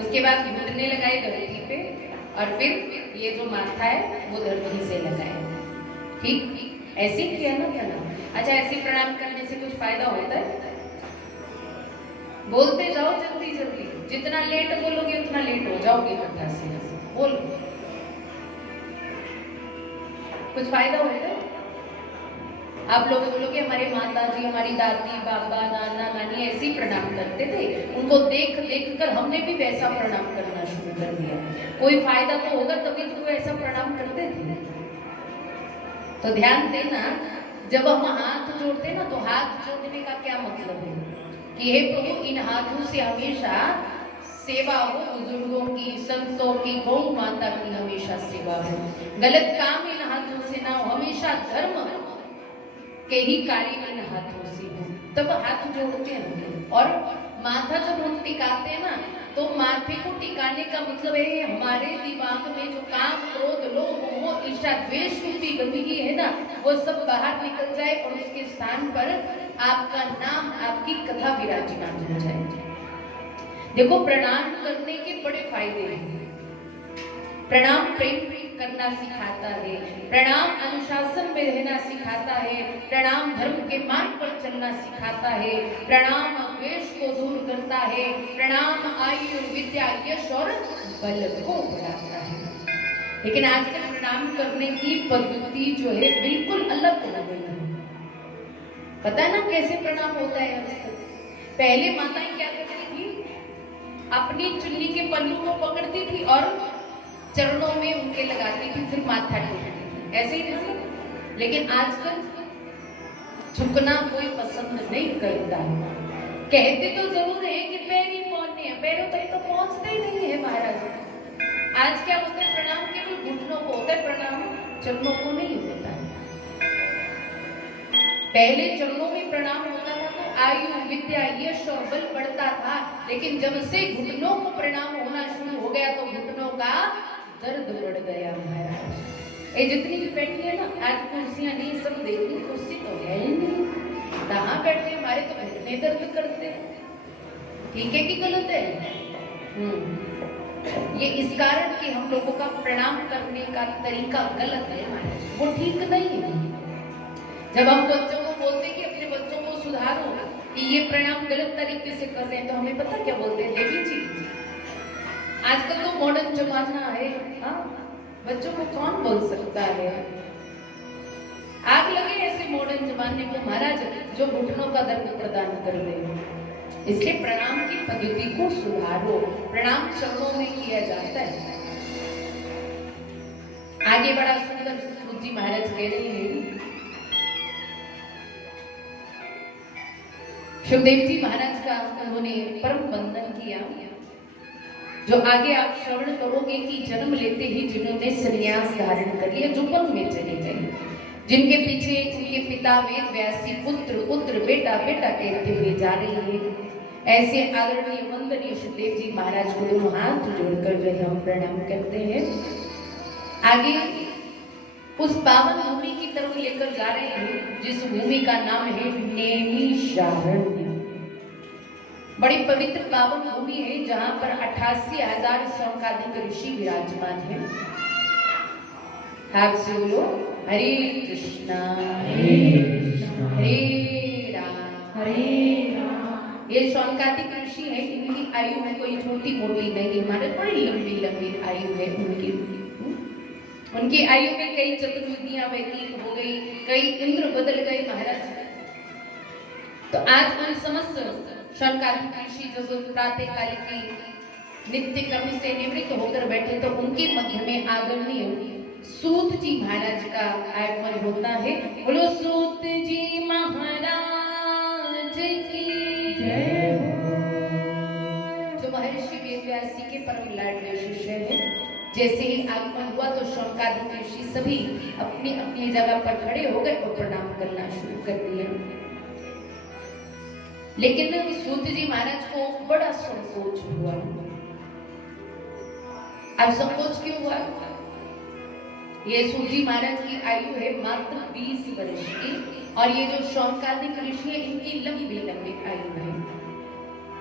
उसके बाद घुटने लगाए धरती पे, और फिर ये जो माथा है वो धरती से लगाए। ठीक, ऐसे ही किया ना प्रणाम। अच्छा, ऐसे प्रणाम करने से कुछ फायदा होता है? बोलते जाओ जल्दी जल्दी, जितना लेट बोलोगे उतना लेट हो जाओगे कथा से। बोलो, कुछ फायदा होता है? आप लोग बोलोगे हमारे माता जी, हमारी दादी, बाबा, नाना, नानी ऐसे ही प्रणाम करते थे, उनको देख देख कर हमने भी वैसा प्रणाम करना शुरू कर दिया। कोई फायदा तो होगा तभी तो वो ऐसा प्रणाम करते थे। तो ध्यान देना, जब हम हाथ जोड़ते ना तो हाथ जोड़ने का क्या मतलब है कि हे प्रभु इन हाथों से हमेशा सेवा हो, बुजुर्गों की, संतों की, गौ माता की हमेशा सेवा हो, गलत काम इन हाथों से ना हो, हमेशा धर्म के ही कार्य इन हाथों से हो, तब हाथ जोड़ते हैं। और माथा जब हम टिकाते हैं ना तो माथे को टिकाने का मतलब है हमारे दिमाग में जो काम, क्रोध, लोभ, मोह, ईर्ष्या, द्वेष रूपी गंदगी है ना, वो सब बाहर निकल जाए और उसके स्थान पर आपका नाम, आपकी कथा विराजमान हो जाए। देखो, प्रणाम करने के बड़े फायदे हैं। प्रणाम प्रेम करना सिखाता है, प्रणाम अनुशासन में रहना सिखाता है, प्रणाम धर्म के मार्ग पर चलना सिखाता है, प्रणाम द्वेष को दूर करता है, प्रणाम आयु, विद्या, यश और बल को बढ़ाता है। लेकिन आजकल प्रणाम करने की पद्धति जो है बिल्कुल अलग हो गई है। पता है ना कैसे प्रणाम होता है आजकल? पहले माताएं क्या करती थी, अपनी चुन्नी के पल्लू को पकड़ती थी और चरणों में उनके लगाती थी, फिर माथा टेकती थी, ऐसे ही था। लेकिन आजकल झुकना कोई पसंद नहीं करता। कहते तो जरूर है कि पैर ही पहुंचने हैं, पैरों तक तो पहुंचते ही नहीं है महाराज। आज क्या होता है, प्रणाम केवल घुटनों को होता है, प्रणाम चरणों को नहीं होता है। पहले चरणों में प्रणाम होता था तो आयु, विद्या, यश और बल बढ़ता था, लेकिन जब से घुटनों को प्रणाम होना शुरू हो गया तो घुटनों का दर्द बढ़ गया महाराज। ये जितनी भी बैठी है ना, आज कुर्सियां नहीं, सब देखी, कुर्सी तो है ही नहीं, कहाँ बैठे, हमारे तो घुटने दर्द करते हैं। ठीक है कि गलत है? ये इस कारण कि हम लोगों का प्रणाम करने का तरीका गलत है महाराज, वो ठीक नहीं है। जब हम बच्चों को बोलते हैं कि अपने बच्चों को सुधारो कि ये प्रणाम गलत तरीके से कर रहे हैं, तो हमें पता क्या बोलते हैं, देवी जी आजकल तो मॉडर्न जमाना है, हाँ, बच्चों को कौन बोल सकता है? आग लगे ऐसे मॉडर्न जमाने को महाराज जो घुटनों का दर्द प्रदान कर दे। इसलिए प्रणाम की पद्धति को सुधारो, प्रणाम चरणों में किया जाता है। आगे बड़ा सुंदर सूत जी महाराज कह रहे हैं, सुखदेव जी महाराज का उन्होंने परम वंदन किया, जो आगे आप श्रवण करोगे कि जन्म लेते ही जिन्होंने संन्यास धारण कर लिया, जो वन में चले गए, जिनके पीछे उनके पिता वेद व्यासी पुत्र पुत्र बेटा बेटा कहते हुए जा रहे हैं, ऐसे आदरणीय वंदनीय सुखदेव जी महाराज को दोनों हाथ जोड़कर हम प्रणाम करते हैं। आगे उस पावन भूमि की तरफ लेकर जा रहे हैं जिस भूमि का नाम है नैमिषारण्य। बड़ी पवित्र पावन भूमि है जहां पर 88,000 शौनकादिक ऋषि विराजमान है। आप से बोलो हरे कृष्णा हरे राम हरे राम। ये शौनकादिक ऋषि है, इनकी आयु में कोई छोटी मोटी नहीं, हमारे बड़ी लंबी लंबी आयु है उनकी आयु में कई चतुर्युगियां व्यतीत हो गई, कई इंद्र बदल गए महाराज। तो आज उन समस्त शौनकादिक ऋषि जब प्रातः काल की नित्य कर्म से निवृत्त होकर बैठे तो उनके मध्य में आदरणीय सूत जी महाराज का आगमन होता है। बोलो सूत जी महाराज की जय हो। जो महर्षि वेदव्यास जी के परम लाडले शिष्य हैं, जैसे ही आगमन हुआ तो शौनकादिक ऋषि सभी अपनी अपनी जगह पर खड़े हो गए और प्रणाम करना शुरू कर दिया। लेकिन सूत जी महाराज को बड़ा संकोच हुआ। अब संकोच क्यों हुआ? ये सूत जी महाराज की आयु है मात्र 20 वर्ष की, और ये जो शौनकादिक ऋषि है इनकी लंबी लंबी आयु है।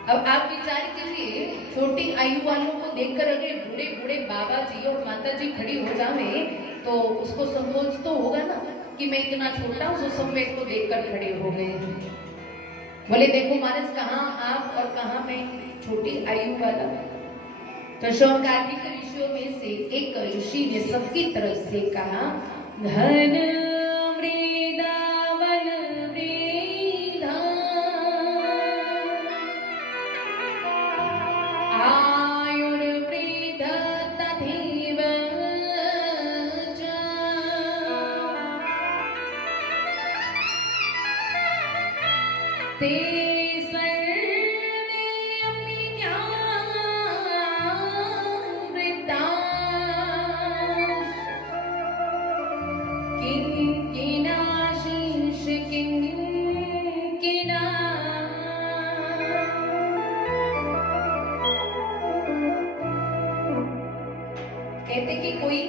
अब आप विचार कीजिए, छोटी आयु वालों को देखकर अगर बूढ़े बूढ़े बाबा जी और माता जी खड़ी हो जावे तो उसको संकोच तो होगा ना कि मैं इतना छोटा हूँ, सब मेरे को देखकर खड़े हो गए। बोले देखो महाराज, कहाँ आप और कहाँ मैं छोटी आयु वाला। तो शौनकादिक ऋषियों में से एक ऋषि ने सबकी तरफ से कहा, धन वृंदावन वृंदा आयुर्वृद्ध तथैव च। ते सर्वे अपि किंकिनाशीष किंकिना। कहते कि कोई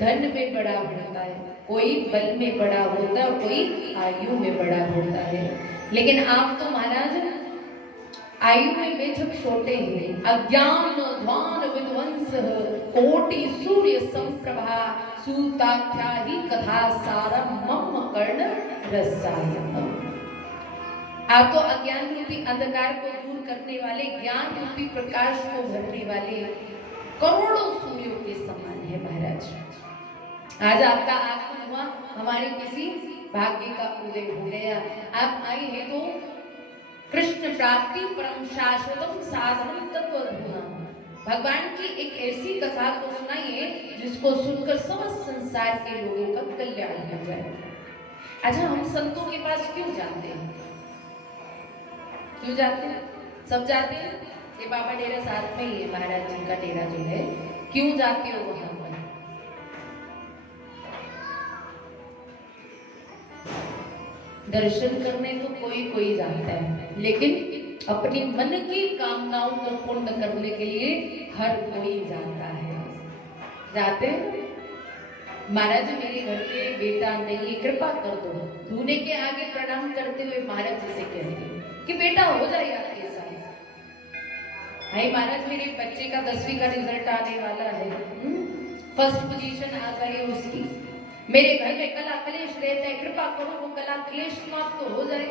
धन में बड़ा होता है, कोई बल में बड़ा होता है, कोई आयु में बड़ा होता है। लेकिन आप तो महाराज आयु में बेशक छोटे हैं। अज्ञान ध्वान विध्वंस कोटि सूर्य संप्रभा सूताख्या ही कथा सारम मम कर्ण रसायनम। आप तो अज्ञान रूपी अंधकार को दूर करने वाले, ज्ञान रूपी प्रकाश को भरने वाले करोड़ों सूर्यों के समान है महाराज। आज आपका आगमन हुआ, हमारे किसी भाग्य का उदय हो गया। आप आए हैं तो कृष्ण प्राप्ति परम शाश्वतम साधनम तत्वधुना, भगवान की एक ऐसी कथा को सुनाइए जिसको सुनकर समस्त संसार के लोगों का कल्याण हो जाए। अच्छा, हम संतों के पास क्यों जाते हैं? क्यों जाते हैं? सब जाते हैं। ये बाबा डेरा साथ में ही है, महाराज जी का डेरा जो है। क्यों जाते हो वहां पर? दर्शन करने तो कोई कोई जाता है, लेकिन अपनी मन की कामनाओं को पूर्ण करने के लिए हर कोई जाता है। जाते हैं। महाराज मेरे घर पे बेटा नहीं, कृपा कर दो। दूल्हे के आगे प्रणाम करते हुए महाराज जी से कहते हैं कि बेटा हो जाए आपके साथ। भाई महाराज, मेरे बच्चे का 10वीं का रिजल्ट आने वाला है, फर्स्ट पोजीशन आ गई उसकी। मेरे घर में कला क्लेश रहता है, कृपा करो वो कला क्लेश समाप्त तो हो जाए।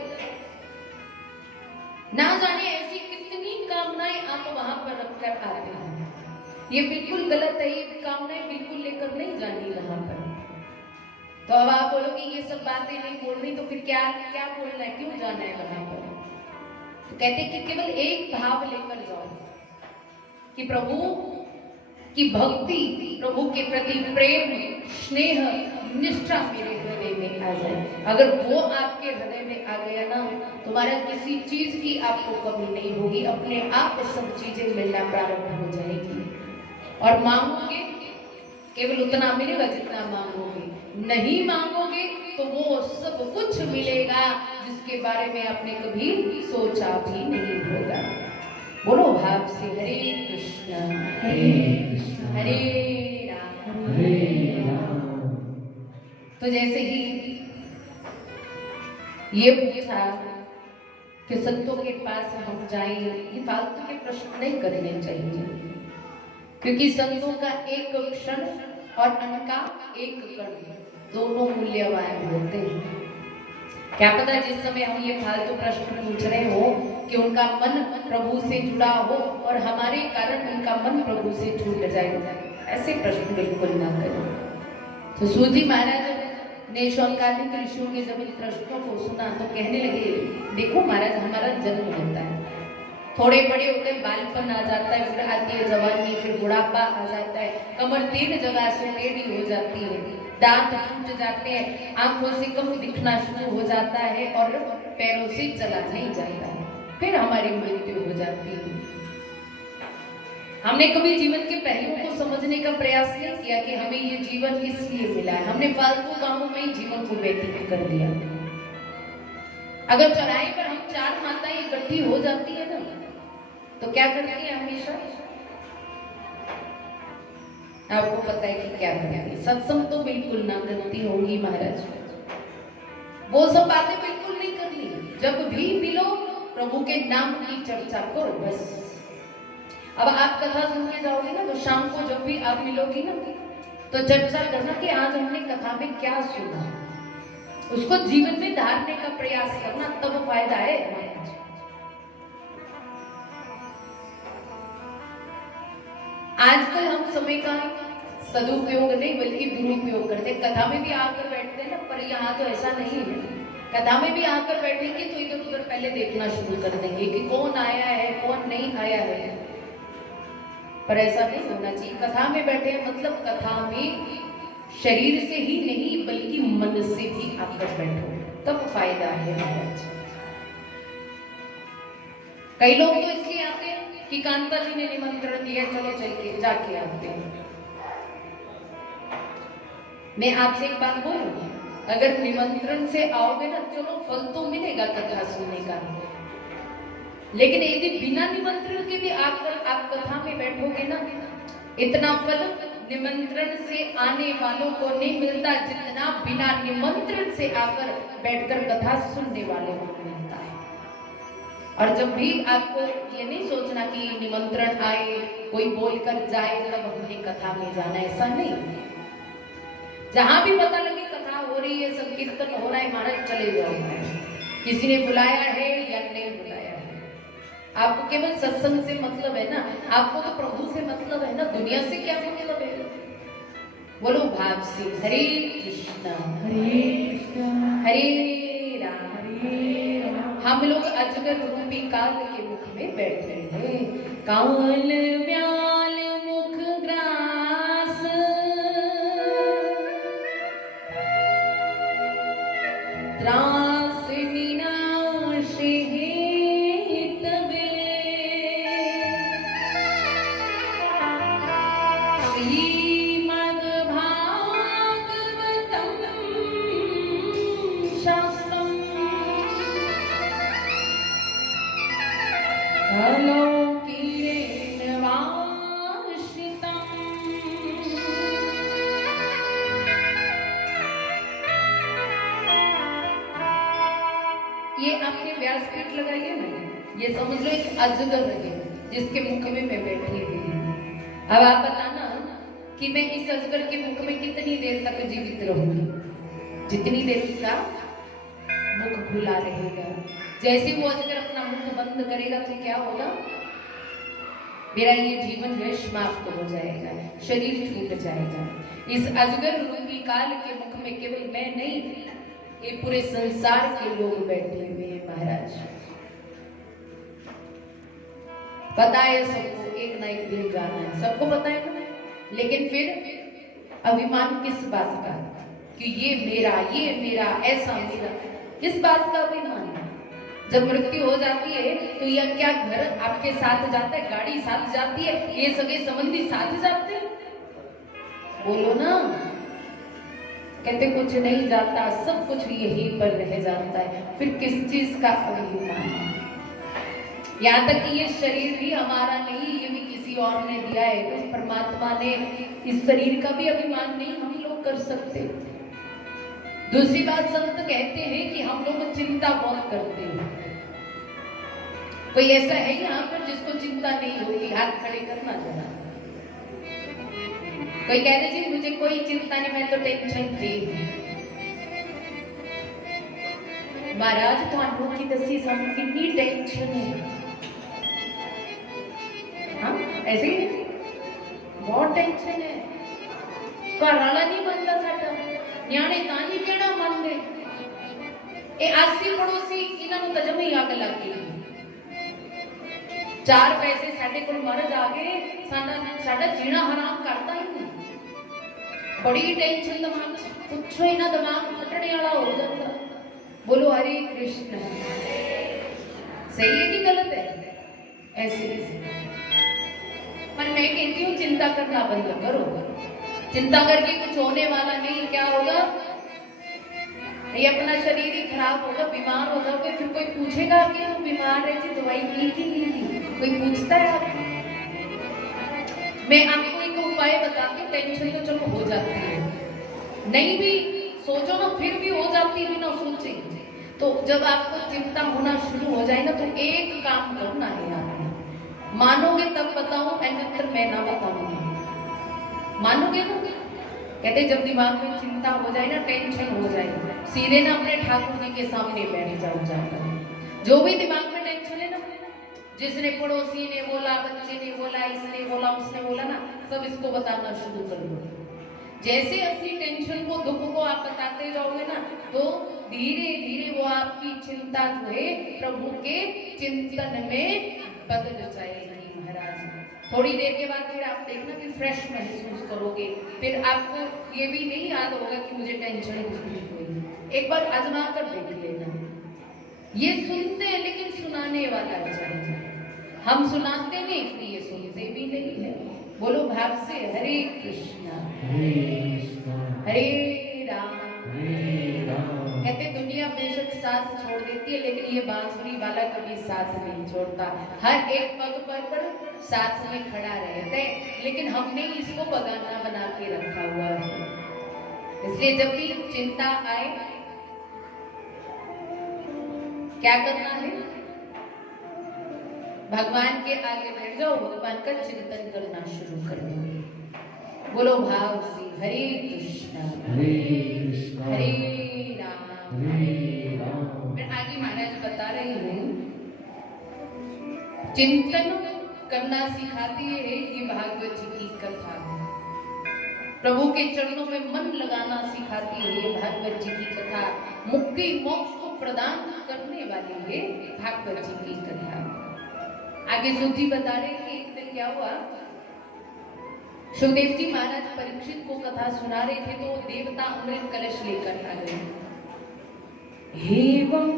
ना जाने ऐसी कितनी कामनाएं आप वहां पर रखकर आते हैं। ये बिल्कुल गलत है, ये कामनाएं बिल्कुल लेकर नहीं जानी वहां पर। तो अब आप बोलोगे ये सब बातें नहीं बोलनी, तो फिर क्या क्या बोलना है, क्यों जाना है वहां पर? तो कहते कि केवल एक भाव लेकर जाओ कि प्रभु की भक्ति, प्रभु के प्रति प्रेम, स्नेह, निष्ठा मेरे हृदय में आ जाए। अगर वो आपके हृदय में आ गया ना, तुम्हारा किसी चीज की आपको कमी नहीं होगी, अपने आप सब चीजें मिलना प्रारंभ हो जाएगी। और मांगोगे केवल उतना मिलेगा जितना मांगोगे, नहीं मांगोगे तो वो सब कुछ मिलेगा जिसके बारे में आपने कभी सोचा भी नहीं होगा। बोलो भाव से हरे कृष्ण हरे राम। तो जैसे ही ये पूछा कि संतों के पास हम जाएं, ये फालतू के प्रश्न नहीं करने चाहिए, क्योंकि संतों का एक क्षण और उनका एक कण दोनों मूल्यवान होते हैं। क्या पता जिस समय हम ये फालतू प्रश्न पूछ रहे हो कि उनका मन प्रभु से जुड़ा हो और हमारे कारण उनका मन प्रभु से छूट जाए, ऐसे प्रश्न बिल्कुल ना करें। तो सूत जी महाराज ने शौनकादिक ऋषियों के जब इन प्रश्नों को सुना तो कहने लगे, देखो महाराज, हमारा जन्म होता है थोड़े बड़े होते बालपन आ जाता है, फिर आती है जवानी, फिर बुढ़ापा आ जाता है, कमर 3 जगह से टेढ़ी हो जाती है, दांत टूट जाते हैं, आंखों से कम दिखना शुरू हो जाता है और पैरों से चला नहीं जाता है, फिर हमारी मृत्यु हो जाती है। हमने कभी जीवन के पहलुओं को समझने का प्रयास नहीं किया कि हमें ये जीवन इसलिए मिला है। हमने फालतू कामों में ही जीवन को व्यतीत कर दिया। अगर चौराहे पर हम 4 माताएं इकट्ठी हो जाती है ना, तो क्या करती है हमेशा? आपको पता है कि क्या करती है? सत्संग तो बिल्कुल ना करती होंगी महाराज, वो सब बातें बिल्कुल नहीं करनी। जब भी मिलो प्रभु के नाम की चर्चा करो बस। अब आप कथा सुन के जाओगे ना, तो शाम को जब भी आप मिलोगी ना, तो चर्चा करना कि आज हमने कथा में क्या सुना, उसको जीवन में धारने का प्रयास करना, तब फायदा है। आजकल हम समय का सदुपयोग नहीं बल्कि दुरुपयोग करते। कथा में भी आकर बैठते हैं ना, पर यहाँ तो ऐसा नहीं है। कथा में भी आकर बैठेंगे तो इधर उधर पहले देखना शुरू कर देंगे कि कौन आया है कौन नहीं आया है, पर ऐसा नहीं होना चाहिए। कथा में बैठे मतलब कथा में शरीर से ही नहीं बल्कि मन से भी आकर बैठो, तब फायदा है महाराज। कई लोग तो इसलिए आते हैं कि कांता जी ने निमंत्रण दिया, चलो चल के जाके आते हैं। मैं आपसे एक बात बोलूं, अगर निमंत्रण से आओगे ना, चलो फल तो मिलेगा कथा सुनने का, लेकिन यदि बिना निमंत्रण के भी आकर आप कथा में बैठोगे ना, इतना फल निमंत्रण से आने वालों को नहीं मिलता जितना बिना निमंत्रण से आकर बैठकर कथा सुनने वालों को मिलता है। और जब भी आपको ये नहीं सोचना कि निमंत्रण आए, कोई बोलकर जाए तब हमने कथा में जाना, ऐसा नहीं। जहां भी पता लगे कथा हो रही है, संकीर्तन हो रहा है, महाराज चले जाओ। किसी ने बुलाया है या नहीं बुलाया है, आपको केवल सत्संग से मतलब है ना, आपको तो प्रभु से मतलब है ना, दुनिया से क्या मतलब है? बोलो भाव से। हरे कृष्णा हरे कृष्णा हरे राम हरे राम। हम लोग अजगर रूपी काल के मुख में बैठे हैं। काल व्याल मुख ग्रास, त्रास विनाश हेतवे, ये आपने व्यासपीठ लगाई है ना, ये समझ लो एक अजगर है जिसके मुख में मैं बैठी हुई हूँ। अब आप बताना कि मैं इस अजगर के मुख में कितनी देर तक जीवित रहूंगी? जितनी देर उसका मुख खुला रहेगा। जैसे वो अजगर अपना मुख बंद करेगा तो क्या होगा? मेरा ये जीवन है समाप्त हो जाएगा, शरीर छूट जाएगा। इस अजगर रूपी काल के मुख में केवल मैं नहीं, ये पूरे संसार के लोग बैठे हुए हैं महाराज। पता है सबको, एक ना एक दिन जाना है, सबको पता है ना, लेकिन फिर अभिमान किस बात का कि ये मेरा ऐसा मेरा, किस बात का अभिमान? जब मृत्यु हो जाती है तो यह क्या घर आपके साथ जाता है, गाड़ी साथ जाती है, ये सगे संबंधी साथ जाते हैं? बोलो ना। कहते कुछ नहीं जाता, सब कुछ यहीं पर रह जाता है, फिर किस चीज का अभिमान? यहाँ तक कि ये शरीर भी हमारा नहीं, ये भी किसी और ने दिया है, उस परमात्मा ने इस शरीर का भी अभिमान नहीं हम लोग कर सकते। दूसरी बात, संत कहते हैं कि हम लोग चिंता बहुत करते हैं। कोई ऐसा है यहाँ पर जिसको चिंता नहीं होगी? हाथ खड़े करना जरा। कोई कह दे जी मुझे कोई चिंता नहीं, मैं तो टेंशन फ्री हूं। महाराज तो की दसी सब कितनी टेंशन है। हाँ ऐसे ही बहुत टेंशन है। घर वाला नहीं बनता साडा, न्याणे तां नहीं कहना मनदे। ए आसी पड़ोसी इन्हां नूं तां जमे ही अग लग गई। 4 पैसे साडे कोल महाराज आ गए, साडा जीना हराम करता ही नहीं। बड़ी टेंशन दिमाग, पूछो ही ना, दिमाग फटने वाला हो जाता। बोलो हरे कृष्ण। सही है कि गलत है? ऐसे पर मैं कहती हूँ चिंता करना बंद करो। चिंता करके कुछ होने वाला नहीं। क्या होगा? ये अपना शरीर ही खराब होगा, बीमार हो जाओगे, फिर कोई पूछेगा कि तुम बीमार है, दवाई ली कि नहीं ली? कोई पूछता है आपको? मैं आपको एक उपाय बताती हूँ। टेंशन तो चलो हो जाती है, नहीं भी सोचो ना, फिर भी हो जाती है बिना सोचे। तो जब आपको चिंता होना शुरू हो जाए ना, तो एक काम करना है आप। मानोगे तब बताऊं, अन्यत्र मैं ना बताऊंगी। मानोगे ना? कहते जब दिमाग में चिंता हो जाए ना, टेंशन हो जाए, सीधे ना अपने ठाकुर जी के सामने बैठ जाओ जाकर। जो भी दिमाग में टेंशन है ना, जिसने पड़ोसी ने बोला, बच्चे ने बोला, इसने बोला, उसने बोला ना, सब इसको बताना शुरू कर दो। जैसे अपनी टेंशन को, दुख को आप बताते जाओगे ना, तो धीरे धीरे वो आपकी चिंता जो है प्रभु के चिंतन में बदल जाएगी महाराज। थोड़ी देर के बाद फिर आप देखना कि फ्रेश महसूस करोगे। फिर आपको ये भी नहीं याद होगा कि मुझे टेंशन हुई। एक बार आजमा कर देख लेना। ये सुनते हैं लेकिन सुनाने वाला चाहिए। हम सुनाते नहीं, इसलिए सुनते भी नहीं है। बोलो भाव से हरे कृष्णा हरे राम। कहते दुनिया बेशक साथ छोड़ देती है, लेकिन ये बांसुरी वाला कभी साथ नहीं छोड़ता। हर एक पग पर साथ में खड़ा रहता है, लेकिन हमने इसको बगाना बना के रखा हुआ है। इसलिए जब भी चिंता आए, क्या करना है? भगवान के आगे बैठ जाओ, भगवान का चिंतन करना शुरू कर दो। बोलो भाव से हरे कृष्णा हरे राम हरे राम। फिर आगे महाराज बता रहे हैं, चिंतन करना सिखाती है ये भागवत जी की कथा। प्रभु के चरणों में मन लगाना सिखाती है ये भागवत जी की कथा। मुक्ति मोक्ष को प्रदान करने वाली है भागवत जी की कथा। आगे सुख जी बता रहे हैं कि एक दिन क्या हुआ, सुखदेव जी महाराज परीक्षित को कथा सुना रहे थे, तो देवता अमृत कलश लेकर आ गए। हेवं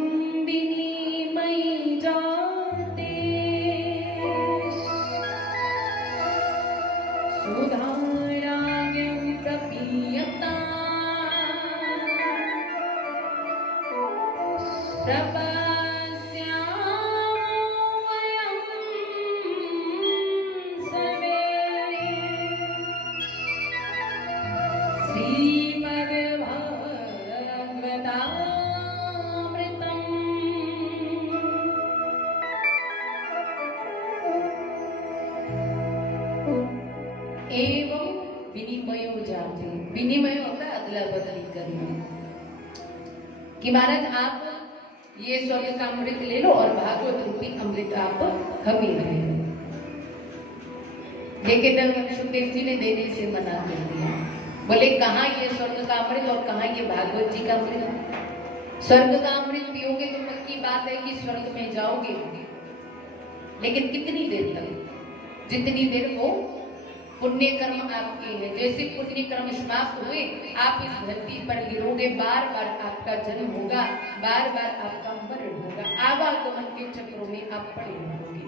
विनिमय जाते सुधाराग्यं प्रपीयता एवं विनिमय जाते। विनिमय होता है अदला बदली करना, कि महाराज आप ये स्वर्ग का अमृत ले लो और भागवत रूपी अमृत आप हमें रहे। लेकिन सुखदेव जी ने देने से मना कर दिया। बोले कहाँ ये स्वर्ग का अमृत और कहाँ ये भागवत जी का अमृत। स्वर्ग का अमृत पियोगे तो पक्की बात है कि स्वर्ग में जाओगे, लेकिन कितनी देर तक? जितनी देर वो पुण्य कर्म आपके हैं। जैसे पुण्य कर्म समाप्त हुए, आप इस धरती पर गिरोगे, बार बार आपका जन्म होगा, बार बार आपका मरण होगा, आवागमन के चक्रों में आप पड़े रहोगे।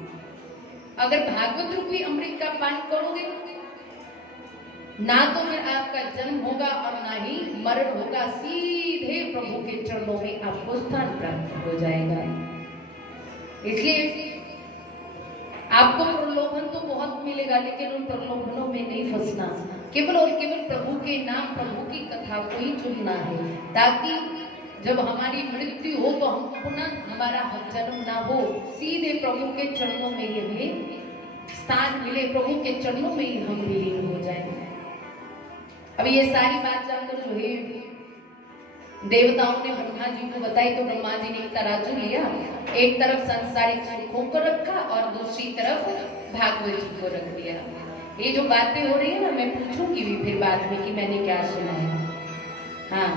अगर भागवत रूपी अमृत का पान करोगे ना, तो फिर आपका जन्म होगा और ना ही मरण होगा, सीधे प्रभु के चरणों में आपको स्थान प्राप्त हो जाएगा। इसलिए आपको प्रलोभन तो बहुत मिलेगा, लेकिन उन प्रलोभनों में नहीं फंसना। केवल और केवल प्रभु के नाम, प्रभु की कथा को ही चुनना है, ताकि जब हमारी मृत्यु हो तो हम पुनः हमारा जन्म ना हो, सीधे प्रभु के चरणों में ही हमें स्थान मिले, प्रभु के चरणों में ही हम विलीन हो जाए। अब ये सारी बात जानकर जो है देवताओं ने ब्रह्मा जी को बताई, तो ब्रह्मा जी ने एक तराजू लिया, एक तरफ सांसारिक सुखों को रखा और दूसरी तरफ भागवत जी को रख दिया। ये जो बातें हो रही है ना, मैं पूछूंगी भी फिर बाद में कि मैंने क्या सुना है। हाँ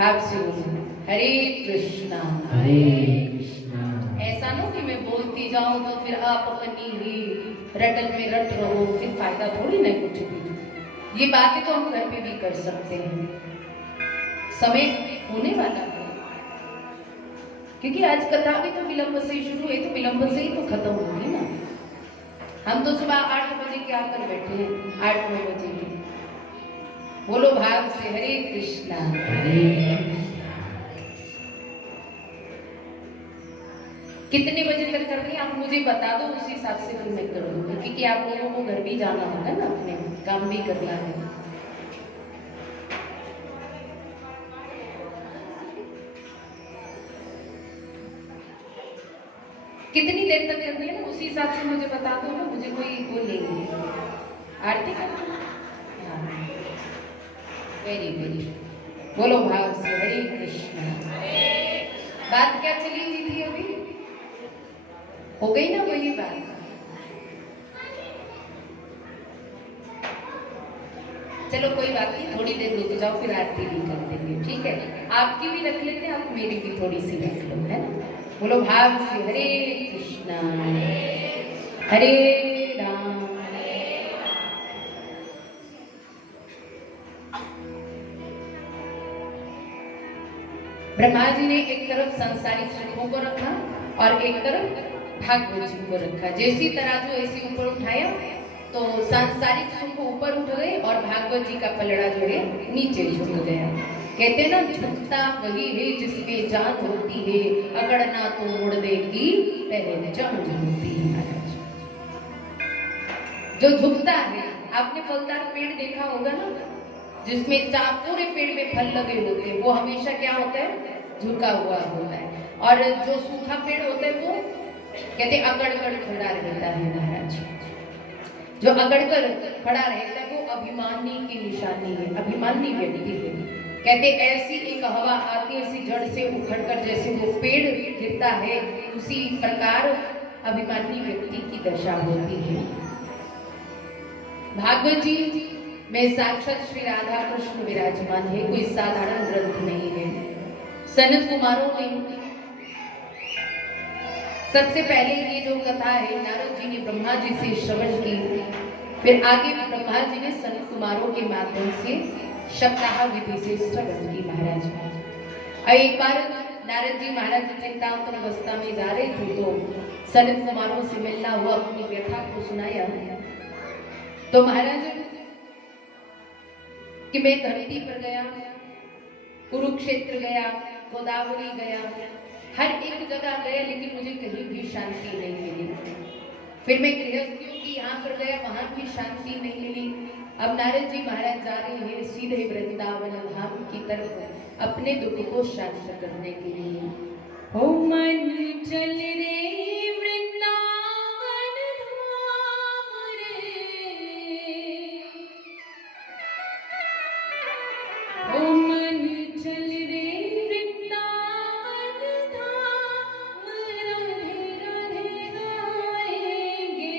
भाव से बोलो हरे कृष्णा। ऐसा ना कि मैं बोलती जाऊं तो फिर आप अपनी ही रटल में रट रहो, फिर फायदा थोड़ी ना कुछ भी। ये बातें तो हम घर पे भी कर सकते हैं। समय होने वाला है, क्योंकि आज कथा भी तो विलंब से ही शुरू है, तो विलंब से ही तो खत्म होगी ना। हम तो सुबह 8 बजे के आकर बैठे हैं, 8-9 बजे के। बोलो भाव से हरे कृष्णा। कितने बजे तक कर रही हैं आप मुझे बता दो, उसी हिसाब से फिर मैं कर दूंगी, क्योंकि आप लोगों को घर भी जाना होगा ना, अपने काम भी करना है। कितनी देर तक करनी है ना, उसी हिसाब से मुझे बता दो ना, मुझे कोई वो नहीं है। आरती करना, वेरी वेरी। बोलो भाव से हरे कृष्णा। बात क्या चली हुई थी अभी? हो गई ना वही बात। चलो कोई बात नहीं, थोड़ी देर रुक जाओ, फिर आरती भी कर देंगे, ठीक है? आपकी भी रख लेते हैं, आप मेरी भी थोड़ी सी रख लो, है ना? बोलो भाव से हरे कृष्णा हरे राम। ब्रह्मा जी ने एक तरफ सांसारिक सुखों को रखा और एक तरफ भागवत जी को रखा। जैसी तराजू ऐसे ऊपर उठाया तो सांसारिक सुख ऊपर उठ गए और भागवत जी का पलड़ा जो है नीचे झुक गया। कहते ना, झुकता वही है जिसमें जान होती है, अगड़ना तो मुड़ देगी पहचान होती है। जो झुकता है, आपने फलदार पेड़ देखा होगा ना, जिसमें पूरे पेड़ में फल लगे होते हैं, वो हमेशा क्या होता है? झुका हुआ होता है। और जो सूखा पेड़ होता है वो कहते अगड़-अगड़ खड़ा रहता है महाराज। जो अगड़-अगड़ खड़ा रहता है वो अभिमानी की निशानी है, अभिमानी व्यक्ति है। कहते ऐसी एक हवा आती है, ऐसी जड़ से उखड़कर जैसे वो पेड़ गिरता है, उसी प्रकार अभिमानी व्यक्ति की दशा होती है। भागवत जी में साक्षात श्री राधा कृष्ण विराजमान है, कोई साधारण ग्रंथ नहीं है। सनत कुमारों ने सबसे पहले ये जो कथा है, नारद जी ने ब्रह्मा जी से श्रवण की, फिर आगे ब्रह्मा जी ने सनत कुमारों के माध्यम से सप्ताह विधि से श्रवण की महाराज। और एक बार नारद जी महाराज चिंतामग्न अवस्था में जा रहे थे, तो सनत कुमारों से मिलना हुआ, अपनी व्यथा को सुनाया। तो महाराज कि मैं धरती पर गया, कुरुक्षेत्र गया, गोदावरी गया, हर एक जगह गया, लेकिन मुझे कहीं भी शांति नहीं मिली। फिर मैं गृहस्थियों की यहाँ पर गया, वहां भी शांति नहीं मिली। अब नारद जी महाराज जा रहे हैं सीधे वृंदावन धाम की तरफ, अपने दुख को शांत करने के लिए। ओ मन चल रे वृंदावन धाम रे, ओ मन चल रे वृंदावन धाम, राधे राधे गाएंगे।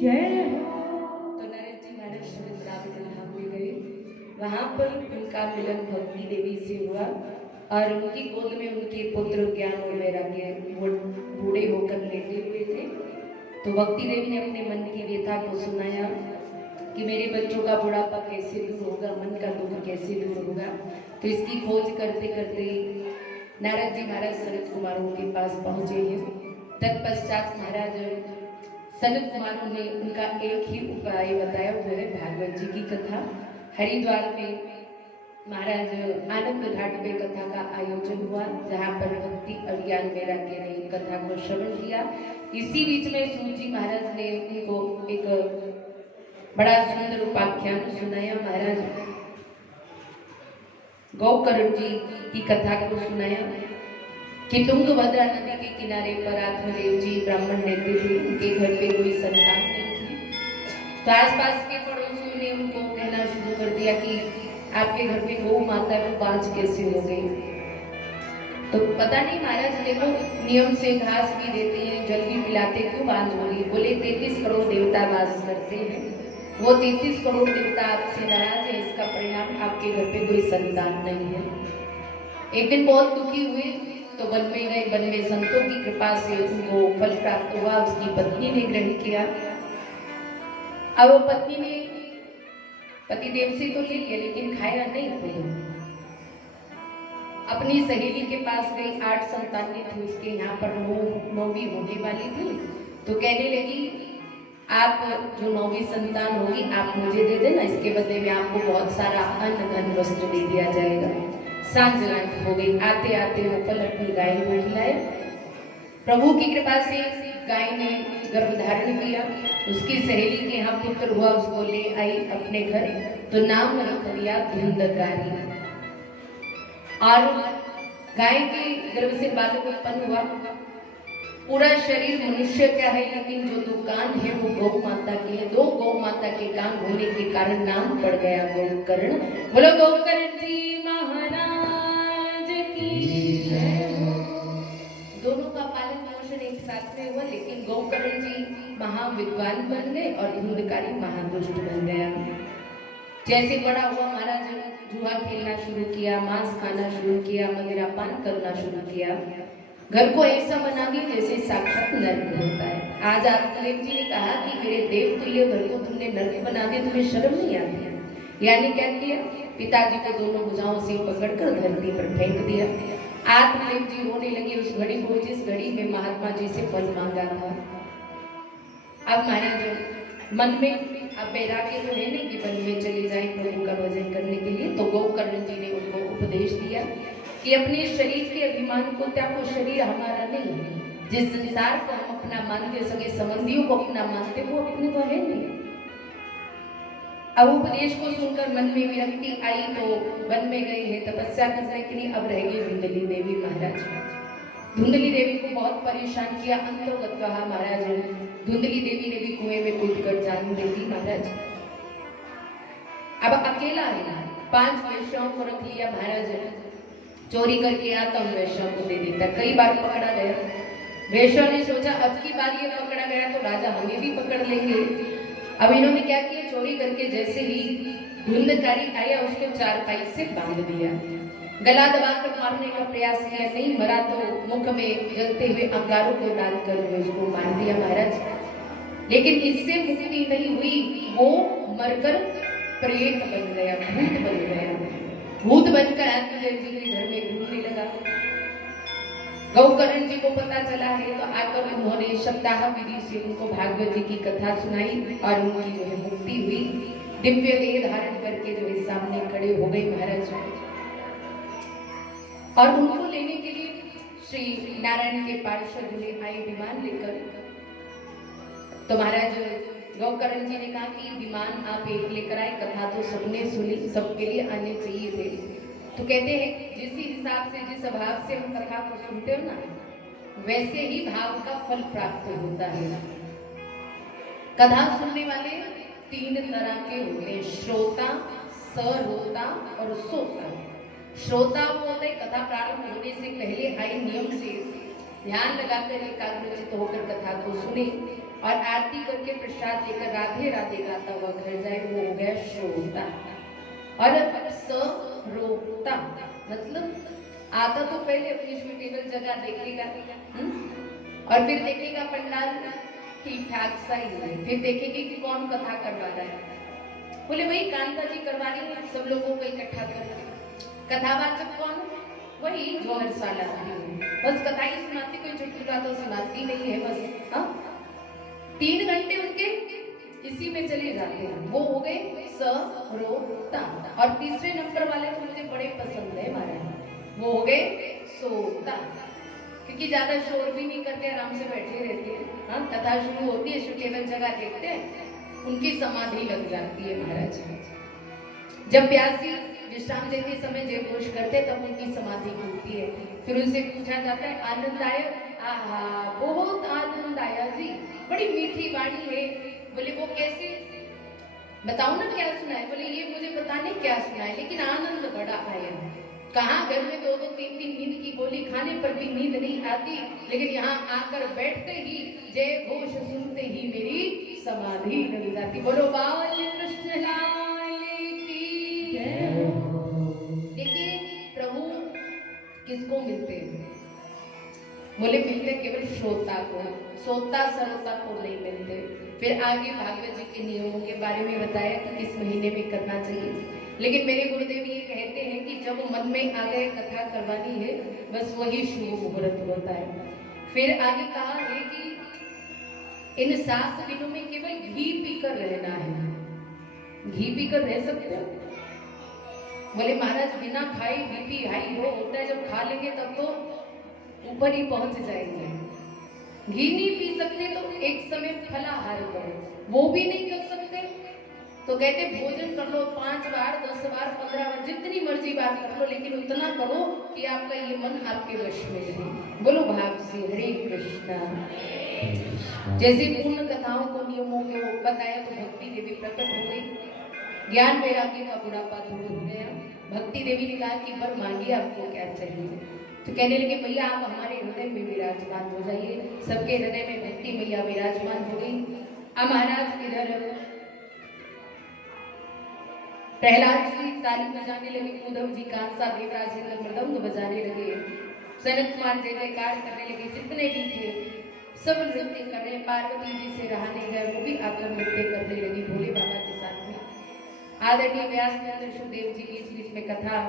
जय हो। तो नारद जी महाराज वृंदावन धाम में गए। वहां पर उनका मिलन भक्ति देवी से हुआ और उनकी गोद में उनके पुत्र ज्ञान और वैराग्य बूढ़े होकर लेटे हुए थे। तो भक्ति देवी ने अपने मन की व्यथा को सुनाया कि मेरे बच्चों का बुढ़ापा कैसे दूर होगा, मन का दुख कैसे दूर होगा। तो इसकी खोज करते करते नारद जी महाराज सनत कुमारों के पास पहुंचे हैं। तत्पश्चात महाराज सनत कुमारों ने उनका एक ही उपाय बताया, वो है भागवत जी की कथा। हरिद्वार में महाराज आनंद घाट पे कथा का आयोजन हुआ, जहाँ पर भक्ति और ज्ञान वैराग्य ने कथा को श्रवण किया। इसी बीच में सूत जी महाराज ने उनको एक बड़ा सुंदर उपाख्यान सुनाया। महाराज गौकर्ण जी की कथा को सुनाया कि तुंगभद्रा नदी के किनारे पर आत्मदेव जी ब्राह्मण रहते थे। उनके घर पे कोई संतान नहीं थी। तो आसपास के पड़ोसियों ने उनको कहना शुरू कर दिया कि आपके घर पे गौ माता को बांझ कैसे हो गई। तो पता नहीं महाराज देखो नियम से घास भी देते हैं, जल भी पिलाते, क्यों बांझ हो रही। बोले 33 करोड़ देवता वास करते हैं, वो 33 करोड़ देवता आपसे नाराज है, इसका परिणाम आपके घर पे कोई संतान नहीं है। एक दिन बहुत दुखी हुए तो वन में गए। वन में संतों की कृपा से उनको फल प्राप्त हुआ। उसकी पत्नी ने ग्रहण किया। अब वो पत्नी ने पतिदेव से तो ले लिया लेकिन खाया नहीं खुद। अपनी सहेली के पास गई, 8 संतानें थी उसके, यहाँ पर 9वीं होने वाली थी। तो कहने लगी आप जो 9वीं संतान होगी आप मुझे दे देना, इसके बदले में आपको बहुत सारा अन्न धन वस्त्र दे दिया जाएगा। सांझ रात हो गई। आते आते वो फल अपनी गाय को खिलाए। प्रभु की कृपा से गाय ने गर्भ धारण किया। उसकी सहेली के यहाँ पुत्र हुआ, उसको ले आई अपने घर। तो नाम रख दिया धुंधकारी। और गाय के गर्भ से बालक उत्पन्न हुआ। पूरा शरीर मनुष्य का है लेकिन जो 2 कान है वो गौ माता के है। 2 गौ माता के कान होने के कारण नाम पड़ गया गौकर्ण। बोलो गौकर्ण जी महाराज की जय हो। दोनों का पालन पोषण एक साथ में हुआ, लेकिन गौकर्ण जी महाविद्वान बन गए और धुंधकारी महादुष्ट बन गया। जैसे बड़ा हुआ महाराज जुआ खेलना शुरू किया, मांस खाना शुरू किया, मदिरा पान करना शुरू किया। घर को ऐसा बना दिया जैसे साक्षात नर्क होता है। आज आत्मदेव जी ने कहा कि मेरे देव तुल्य घर को तुमने नर्क बना दिया, तुम्हें शर्म नहीं आती है। यानी क्या किया, पिताजी को दोनों भुजाओं से पकड़कर धरती पर फेंक दिया। आत्मदेव जी रोने लगे उस घड़ी को, जिस घड़ी में महात्मा जी से फल मांगा था। अब महाराज मन में अब वैराग्य तो है नहीं कि वन में चले जाए प्रभु का भजन करने के लिए। तो गौकर्ण जी ने उनको उपदेश दिया कि अपने शरीर के अभिमान को त्यागो, शरीर हमारा नहीं है। जिस संसार को हम अपना मानते, सगे संबंधियों को अपना मानते, वो अपने तो है नहीं। अब उपदेश को सुनकर मन में विरक्ति आई तो वन में गए हैं तपस्या करने के लिए। अब रह गई धुंधली देवी महाराज। धुंधली देवी को बहुत परेशान किया। अंतर्गत कहा महाराज धुंधली देवी ने भी कुएं में कूदकर जान दे दी महाराज। अब अकेला है, 5 वैश्याओं को रख लिया महाराज। चोरी करके आता हूँ वैश्यों को दे देता। कई बार पकड़ा गया। वैश्यों ने सोचा अब की बार ये पकड़ा गया तो राजा हमें भी पकड़ लेंगे। अब इन्होंने क्या किया, चोरी करके जैसे ही धुंधकारी आया उसको चारपाई से बांध दिया। गला दबाकर मारने का प्रयास किया, नहीं मरा तो मुख में जलते हुए अंगारों को डालकर उसको मार दिया महाराज। लेकिन इससे मुक्ति नहीं हुई, वो मरकर प्रेत बन गया, भूत बन गया। भूत बनकर आत्मदेव जी के घर में घूमने लगा। गौकर्ण जी को पता चला है तो आकर उन्होंने सप्ताह विधि से उनको भागवत जी की कथा सुनाई और उनकी जो है मुक्ति हुई। दिव्य देह धारण करके जो है सामने खड़े हो गए महाराज। और उनको लेने के लिए श्री नारायण के पार्षद हुए आए विमान लेकर। तो महाराज गौकर्ण जी ने कहा कि विमान आप एक लेकर आए, कथा तो सबने सुनी, सबके लिए आने चाहिए थे। तो कहते हैं जिस हिसाब से, जिस भाव से हम कथा को सुनते हो ना, वैसे ही भाव का फल प्राप्त होता है। कथा सुनने वाले 3 तरह के होते हैं, श्रोता, सरोता और सोता। श्रोता वो होता है कथा प्रारंभ होने से पहले आए नियम से ध्यान लगाकर एकाग्रचित होकर कथा को सुने और आरती करके प्रसाद लेकर राधे राधे गाता हुआ घर जाए, वो हो गया श्रोता। और सरोता मतलब आता तो पहले अपनी सुटेबल जगह देखेगा और फिर देखेगा पंडाल ठीक ठाक सा ही है, फिर देखेंगे कि कौन कथा करवा रहा है। बोले वही कांता जी करवा रही है, सब लोगों को इकट्ठा करके। कथावाचक कौन? वही जो हर साल आती है, बस कथा ही सुनाती, कोई चुटकुला तो सुनाती नहीं है बस। हाँ 3 घंटे उनके इसी में चले जाते हैं। वो हो गए सरोता। और तीसरे नंबर वाले तो मुझे बड़े पसंद है महाराज, वो हो गए सोता, क्योंकि ज्यादा शोर भी नहीं करते, आराम से बैठे रहते हैं। हाँ कथा शुरू होती है, सुटेबल जगह देखते हैं, उनकी समाधि लग जाती है महाराज। जब व्यास जी विश्राम देते समय जय घोष करते तब उनकी समाधि खुलती है। फिर उनसे पूछा जाता है आनंद आया? आहा बहुत आनंद आया जी, बड़ी मीठी वाणी है। बोले वो कैसे, बताओ ना क्या सुना है? बोले ये मुझे बताने क्या सुना है, लेकिन आनंद बड़ा आया। कहाँ घर में 2-2 3-3 नींद की गोली खाने पर भी नींद नहीं आती, लेकिन यहाँ आकर बैठते ही जय घोष सुनते ही मेरी समाधि लग जाती। बोलो बाल कृष्ण लाल की जय। देखिए प्रभु किसको मिलते हैं? बोले मिलते केवल श्रोता को, सोता सरोता को नहीं मिलते। फिर आगे भागवत जी के नियमों के बारे में बताया कि किस महीने में करना चाहिए, लेकिन मेरे गुरुदेव ये कहते हैं कि जब मन में आ गए कथा करवानी है, बस वही शुभ मुहूर्त होता है। फिर आगे कहा है कि इन 7 दिनों में केवल घी पीकर रहना है। घी पीकर रह सकते हो? बोले महाराज बिना खाए बीपी हाई होता है, जब खा लेंगे तब तो ऊपर ही पहुंच जाएंगे। घी नहीं पी सकते तो एक समय फलाहार करो, वो भी नहीं कर सकते तो कहते भोजन कर लो 5 बार 10 बार 15 बार जितनी मर्जी बार कर लो, लेकिन उतना करो कि आपका ये मन आपके वश में रहे। बोलो भाव से हरे कृष्णा। जैसे पूर्ण कथाओं को नियमों को बताया तो भक्ति देवी प्रकट हो गई, ज्ञान वैराग्य का बुढ़ापा दूर हो गया। भक्ति देवी ने कहा कि वर मांगिए आपको क्या चाहिए, तो कहने लगे भैया आप हमारे हृदय में विराजमान हो जाइए। सबके हृदय में भक्ति मैया विराजमान हो गई। अब महाराज इधर प्रहलाद जी ताली बजाने लगे, उद्धव जी कांसा देवराज इंद्र मृदंग बजाने लगे, सनत कुमार जय जयकार करने लगे, जितने भी थे सब नृत्य कर रहे। पार्वती जी से रहा नहीं गए, वो भी आकर नृत्य करने लगी भोले बाबा के साथ में। आदरणीय व्यास नंदन सुखदेव जी बीच बीच में कथा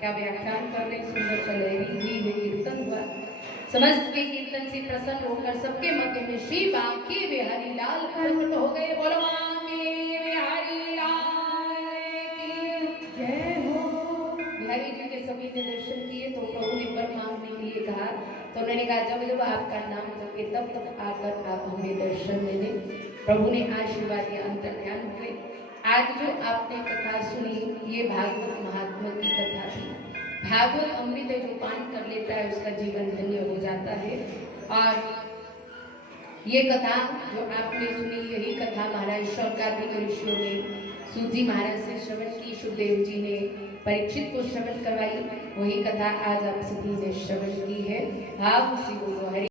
क्या व्याख्यान कर रहे, सुंदर सलहरी हुई है, कीर्तन हुआ। समस्त के कीर्तन से प्रसन्न होकर सबके मध्य में श्री बांके बिहारी लाल प्रकट हो गए। बोलो बांके बिहारी लाल की जय हो। बिहारी जी के सभी ने दर्शन किए तो प्रभु ने वर मांगने के लिए कहा, तो उन्होंने कहा जब जब आपका नाम जपे तब तब आकर आप हमें दर्शन दे दें। प्रभु ने आशीर्वाद दिया, अंतर ध्यान हुए। आज जो आपने कथा सुनी ये भागवत महात्मा की कथा थी। भागवत अमृत जो पान कर लेता है उसका जीवन धन्य हो जाता है। और ये कथा जो आपने सुनी यही कथा महाराज शौनकादिक ऋषियों ने सूत जी महाराज से श्रवण की, सुखदेव जी ने परीक्षित को श्रवण करवाई, वही कथा आज आप सभी ने श्रवण की है। भाव से बोलो हरि।